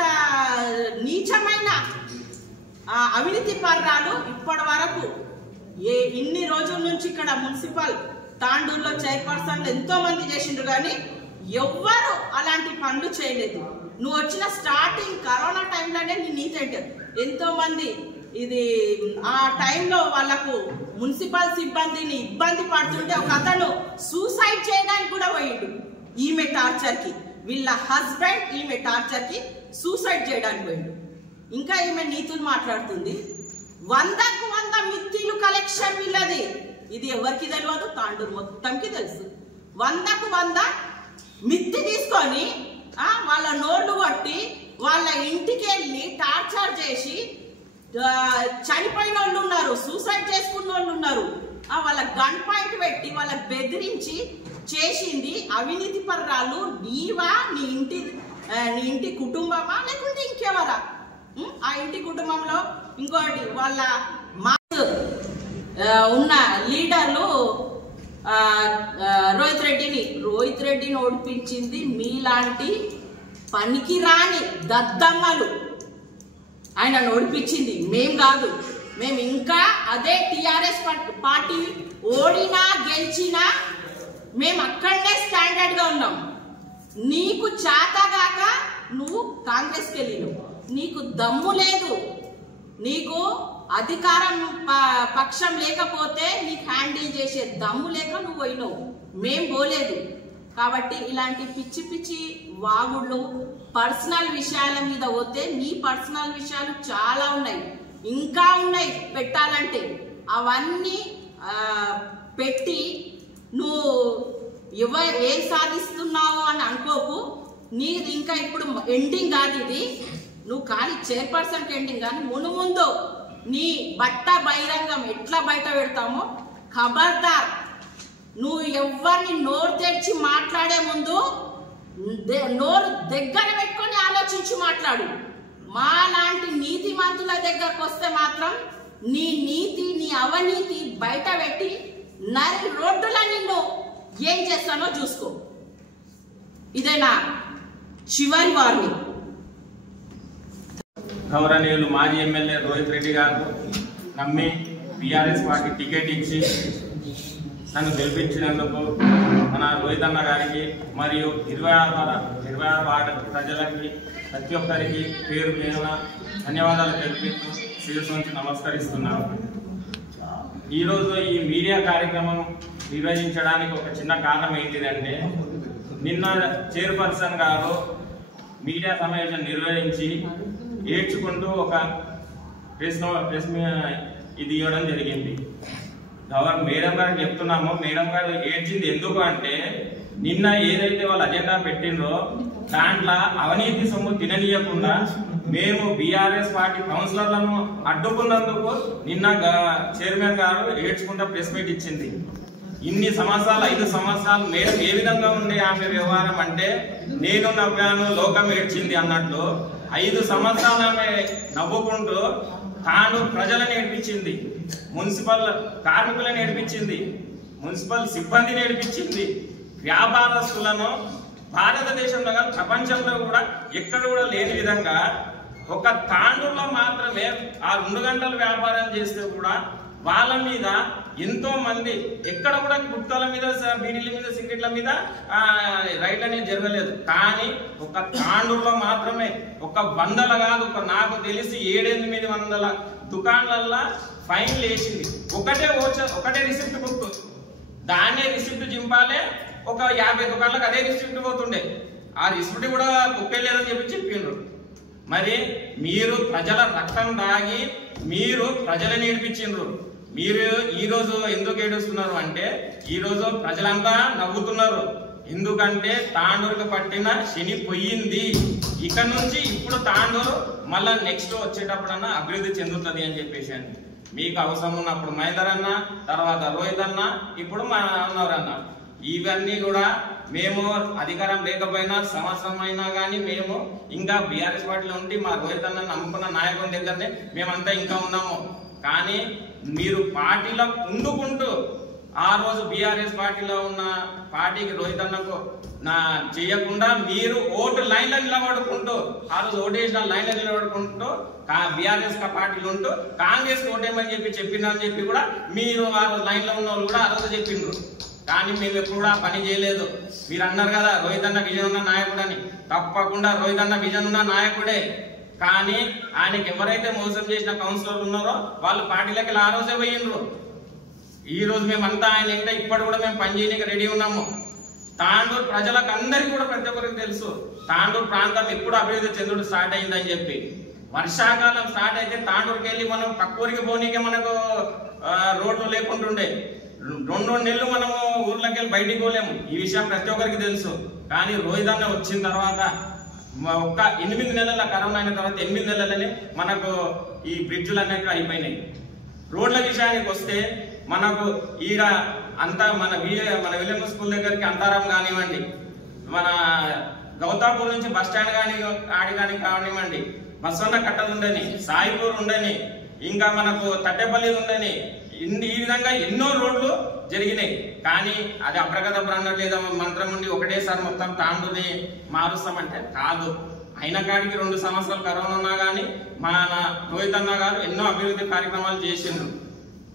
నీచమైన అవినీతి పర్రాలు ఇప్పటి వరకు ఇన్ని రోజుల నుంచి ఇక్కడ మున్సిపల్ తాండూరులో చైర్పర్సన్లు ఎంతో మంది చేసిండ్రు. కానీ ఎవ్వరు అలాంటి పనులు చేయలేదు. నువ్వు వచ్చిన స్టార్టింగ్ కరోనా టైంలోనే నీ నీతి ఎంతో మంది ఇది ఆ టైంలో వాళ్ళకు మున్సిపల్ సిబ్బందిని ఇబ్బంది పడుతుంటే ఒక అతను సూసైడ్ చేయడానికి కూడా పోయిండు ఈమె టార్చర్ కి. వీళ్ళ హస్బెండ్ ఈమె టార్చర్ కి సూసైడ్ చేయడానికి పోయిండు. ఇంకా ఈమె నీతులు మాట్లాడుతుంది. 100కు 100 మిత్తిలు కలెక్షన్ వీళ్ళది. ఇది ఎవరికి తెలియదు, తాండూరు మొత్తంకి తెలుసు. 100కు 100 మిత్తి తీసుకొని వాళ్ళ నోళ్లు కొట్టి వాళ్ళ ఇంటికి వెళ్ళి టార్చర్ చేసి చనిపోయిన వాళ్ళు ఉన్నారు, సూసైడ్ చేసుకున్న వాళ్ళు ఉన్నారు. వాళ్ళ గన్ పాయింట్ పెట్టి వాళ్ళకి బెదిరించి చేసింది అవినీతి పర్రాలు. నీవా, నీ ఇంటి కుటుంబమా, లేకుంటే ఇంకెవరా? ఆ ఇంటి కుటుంబంలో ఇంకోటి వాళ్ళ ఉన్న లీడర్లు రోహిత్ రెడ్డిని ఓడిపించింది మీలాంటి పనికి రాని దద్దమ్మలు. ఆయన ఓడిపించింది మేం కాదు. మేము ఇంకా అదే టిఆర్ఎస్ పార్టీ ఓడినా గెలిచినా మేము అక్కడనే స్టాండర్డ్ గా ఉన్నాం. నీకు చేతగాక నువ్వు కాంగ్రెస్కి వెళ్ళినావు. నీకు దమ్ము లేదు, నీకు అధికారం పక్షం లేకపోతే నీకు హ్యాండిల్ చేసే దమ్ము లేక నువ్వు పోయినావు, మేం పోలేదు. కాబట్టి ఇలాంటి పిచ్చి పిచ్చి వాగుళ్ళు పర్సనల్ విషయాల మీద పోతే నీ పర్సనల్ విషయాలు చాలా ఉన్నాయి, ఇంకా ఉన్నాయి పెట్టాలంటే. అవన్నీ పెట్టి నువ్వు ఏం సాధిస్తున్నావు అని అనుకోకు. నీది ఇంకా ఇప్పుడు ఎండింగ్ కాదు ఇది. నువ్వు ఖాళీ చైర్పర్సన్ ఎండింగ్ కానీ ముందు నీ బట్ట బహిరంగం ఎట్లా బయట పెడతామో ఖబర్దార్. నువ్వు ఎవరిని నోరు తెరిచి మాట్లాడే ముందు నోరు దగ్గర పెట్టుకొని ఆలోచించి మాట్లాడు. మా లాంటి నీతి మంతుల దగ్గరకు వస్తే మాత్రం నీ నీతి, నీ అవినీతి బయట పెట్టి నరి రోడ్డుల నిన్ను ఏం చేస్తానో చూసుకో. ఇదేనా చివరి వార్నింగ్. గౌరవనీయులు మాజీ ఎమ్మెల్యే రోహిత్ రెడ్డి గారు నమ్మి బీఆర్ఎస్ పార్టీ టికెట్ ఇచ్చి నన్ను గెలిపించినందుకు మన రోహిత్ అన్న గారికి మరియు 26 వార్డు ప్రజలకి ప్రతి ఒక్కరికి పేరు పేరున ధన్యవాదాలు తెలుపుతూ శిరస్సు నుంచి నమస్కరిస్తున్నాను. ఈరోజు ఈ మీడియా కార్యక్రమం నిర్వహించడానికి ఒక చిన్న కారణం ఏంటిదంటే, నిన్న చైర్పర్సన్ గారు మీడియా సమావేశం నిర్వహించి ఏడ్చుకుంటూ ఒక ప్రెస్ ఇది ఇవ్వడం జరిగింది. మేడం గారికి చెప్తున్నాము, మేడం గారు ఏడ్చింది ఎందుకు అంటే, నిన్న ఏదైతే వాళ్ళు అజెండా పెట్టిండ్రో దాంట్లో అవినీతి సొమ్ము తిననీయకుండా మేము బీఆర్ఎస్ పార్టీ కౌన్సిలర్లను అడ్డుకున్నందుకు నిన్న చైర్మన్ గారు ఏడ్చుకుంటా ప్రెస్ మీట్ ఇచ్చింది. ఇన్ని సంవత్సరాలు 5 సంవత్సరాలు మేడం ఏ విధంగా ఉండే ఆమె వ్యవహారం అంటే, నేను నవ్వాను లోకం ఏడ్చింది అన్నట్లు 5 సంవత్సరాలు ఆమె నవ్వుకుంటూ తాను ప్రజలను ఏడిపించింది, మున్సిపల్ కార్మికులను ఏడిపించింది, మున్సిపల్ సిబ్బందిని ఏడిపించింది, వ్యాపారస్తులను భారతదేశంలో కానీ ప్రపంచంలో కూడా ఎక్కడ కూడా లేని విధంగా ఒక తాండూరులో మాత్రమే ఆ 2 గంటలు వ్యాపారం చేస్తే కూడా వాళ్ళ మీద ఎంతో మంది ఎక్కడ కూడా గుట్టాల మీద, బీడీల మీద, సిగరెట్ల మీద రైట్ అనేది జరగలేదు. కానీ ఒక తాండూరులో మాత్రమే ఒక 100 కాదు, నాకు తెలిసి 700-800 దుకాణాలల్లో ఫైన్లు వేసింది. ఒకటే రిసిప్ట్ బుక్, దాన్నే రిసిప్ట్ చింపాలే. ఒక 50 దుకాణాలకు అదే రిసిప్ట్ పోతుండే, ఆ రిసిప్ట్ కూడా బుక్ లేదని చెప్పిండ్రు. మరి మీరు ప్రజల రక్తం దాగి మీరు ప్రజలను ఏడిపించిండ్రు. మీరు ఈరోజు ఎందుకు ఏడుస్తున్నారు అంటే, ఈరోజు ప్రజలంతా నవ్వుతున్నారు. ఎందుకంటే తాండూరుకు పట్టిన శని పోయింది. ఇక నుంచి ఇప్పుడు తాండూరు మళ్ళా నెక్స్ట్ వచ్చేటప్పుడన్నా అభివృద్ధి చెందుతుంది అని చెప్పేసి అని మీకు అవసరం ఉన్నప్పుడు మహేందర్ అన్న, తర్వాత రోహిత్ అన్న, ఇప్పుడు మా అన్నవరన్న, ఇవన్నీ కూడా మేము అధికారం లేకపోయినా సంవత్సరం అయినా కానీ మేము ఇంకా బీఆర్ఎస్ పార్టీలో ఉండి మా రోహిత్ అన్న నమ్ముకున్న నాయకుని దగ్గరనే మేమంతా ఇంకా ఉన్నాము. కానీ మీరు పార్టీలో ఉండుకుంటూ ఆ రోజు బీఆర్ఎస్ పార్టీలో ఉన్న పార్టీకి రోహిత్ అన్నకు చేయకుండా మీరు ఓటు లైన్లో నిలబడుకుంటూ, ఆ రోజు ఓటు వేసిన లైన్లో నిలబడుకుంటూ బీఆర్ఎస్ పార్టీలు ఉంటూ కాంగ్రెస్ ఓటేమని చెప్పినారని చెప్పి కూడా మీరు ఆ రోజు లైన్లో ఉన్న వాళ్ళు కూడా ఆ రోజు చెప్పిండ్రు. కానీ మేము ఎప్పుడు కూడా పని చేయలేదు. మీరు అన్నారు కదా రోహిత్ అన్న విజన్ ఉన్న నాయకుడు అని, తప్పకుండా రోహిత్ అన్న విజన్ ఉన్న నాయకుడే. కానీ ఆయనకి ఎవరైతే మోసం చేసిన కౌన్సిలర్లు ఉన్నారో వాళ్ళు పార్టీలకి ఆ రోజే పోయిండ్రు. ఈ రోజు మేమంతా ఆయన ఇంకా ఇప్పటి కూడా మేము పనిచేయడానికి రెడీ ఉన్నాము. తాండూరు ప్రజలకు అందరికీ కూడా ప్రతి ఒక్కరికి తెలుసు తాండూరు ప్రాంతం ఎప్పుడు అభివృద్ధి చెందుడు స్టార్ట్ అయిందని చెప్పి. వర్షాకాలం స్టార్ట్ అయితే తాండూరుకి వెళ్ళి మనం పక్కూరికి పోనీకే మనకు రోడ్లు లేకుంటుండే. 2 నెలలు మనము ఊర్లోకి వెళ్ళి బయటికి పోలేము. ఈ విషయం ప్రతి ఒక్కరికి తెలుసు. కానీ రోహిత్ అన్న వచ్చిన తర్వాత ఒక్క 8 నెలల కరోనా అయిన తర్వాత 8 నెలలనే మనకు ఈ బ్రిడ్జులు అనేవి అయిపోయినాయి. రోడ్ల విషయానికి వస్తే మనకు ఈడ అంతా మన విలియం స్కూల్ దగ్గరికి అంతారం కానివ్వండి, మన గౌతాపూర్ నుంచి బస్ స్టాండ్ కానీ కానివ్వండి, బస్వన్న కట్టలు ఉండని, సాయిపూర్ ఉండని, ఇంకా మనకు తట్టేపల్లి ఉండని, ఈ విధంగా ఎన్నో రోడ్లు జరిగినాయి. కానీ అది అప్రగదప్ర లేదా మంత్రం ఉండి ఒకటేసారి మొత్తం తాండూరుని మారుస్తామంటే కాదు. అయిన కాడికి 2 సంవత్సరాలు కరోనా ఉన్నా కానీ మన రోహిత్ అన్న గారు ఎన్నో అభివృద్ధి కార్యక్రమాలు చేసిండ్రు.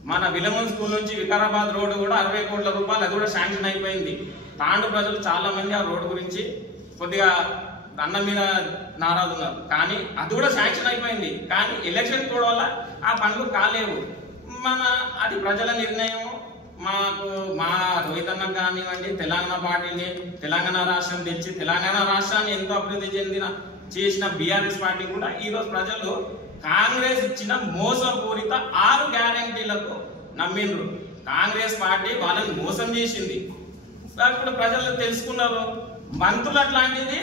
మన విలమన్ స్కూల్ నుంచి వికారాబాద్ రోడ్డు కూడా 60 కోట్ల రూపాయలు అది కూడా శాంక్షన్ అయిపోయింది. తాండూరు ప్రజలు చాలా మంది ఆ రోడ్డు గురించి కొద్దిగా అన్నం మీద నారాజు ఉన్నారు. కానీ అది కూడా శాంక్షన్ అయిపోయింది. కానీ ఎలక్షన్ కోడ్ వల్ల ఆ పనులు కాలేవు. అది ప్రజల నిర్ణయం. మా రోహిత్ అన్న కానివ్వండి, తెలంగాణ పార్టీని తెలంగాణ రాష్ట్రం తెచ్చి తెలంగాణ రాష్ట్రాన్ని ఎంతో అభివృద్ధి చేసిన బీఆర్ఎస్ పార్టీ కూడా ఈ రోజు ప్రజలు కాంగ్రెస్ ఇచ్చిన మోసపూరిత 6 గ్యారంటీలకు నమ్మిండ్రు. కాంగ్రెస్ పార్టీ వాళ్ళని మోసం చేసింది. ఇప్పుడు ప్రజలు తెలుసుకున్నారు. మంత్రులు అట్లాంటిది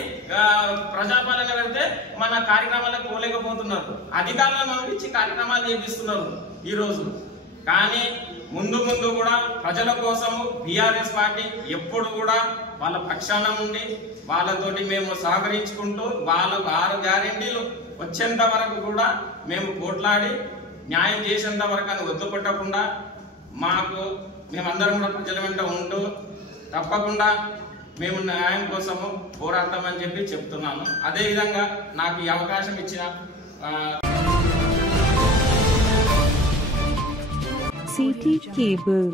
ప్రజాపాలన పెడితే మన కార్యక్రమాలకు పోలేకపోతున్నారు. అధికారులను పంపించి కార్యక్రమాలు చేపిస్తున్నారు ఈరోజు. కానీ ముందు కూడా ప్రజల కోసము బీఆర్ఎస్ పార్టీ ఎప్పుడు కూడా వాళ్ళ పక్షాన ఉండి వాళ్ళతోటి మేము సహకరించుకుంటూ వాళ్ళకు 6 గ్యారెంటీలు వచ్చేంత వరకు కూడా మేము పోట్లాడి న్యాయం చేసేంత వరకు అని వద్దుపట్టకుండా మేమందరం కూడా ప్రజల వెంట ఉంటూ తప్పకుండా మేము న్యాయం కోసము పోరాడతామని చెప్పి చెప్తున్నాను. అదేవిధంగా నాకు ఈ అవకాశం ఇచ్చిన CT Cable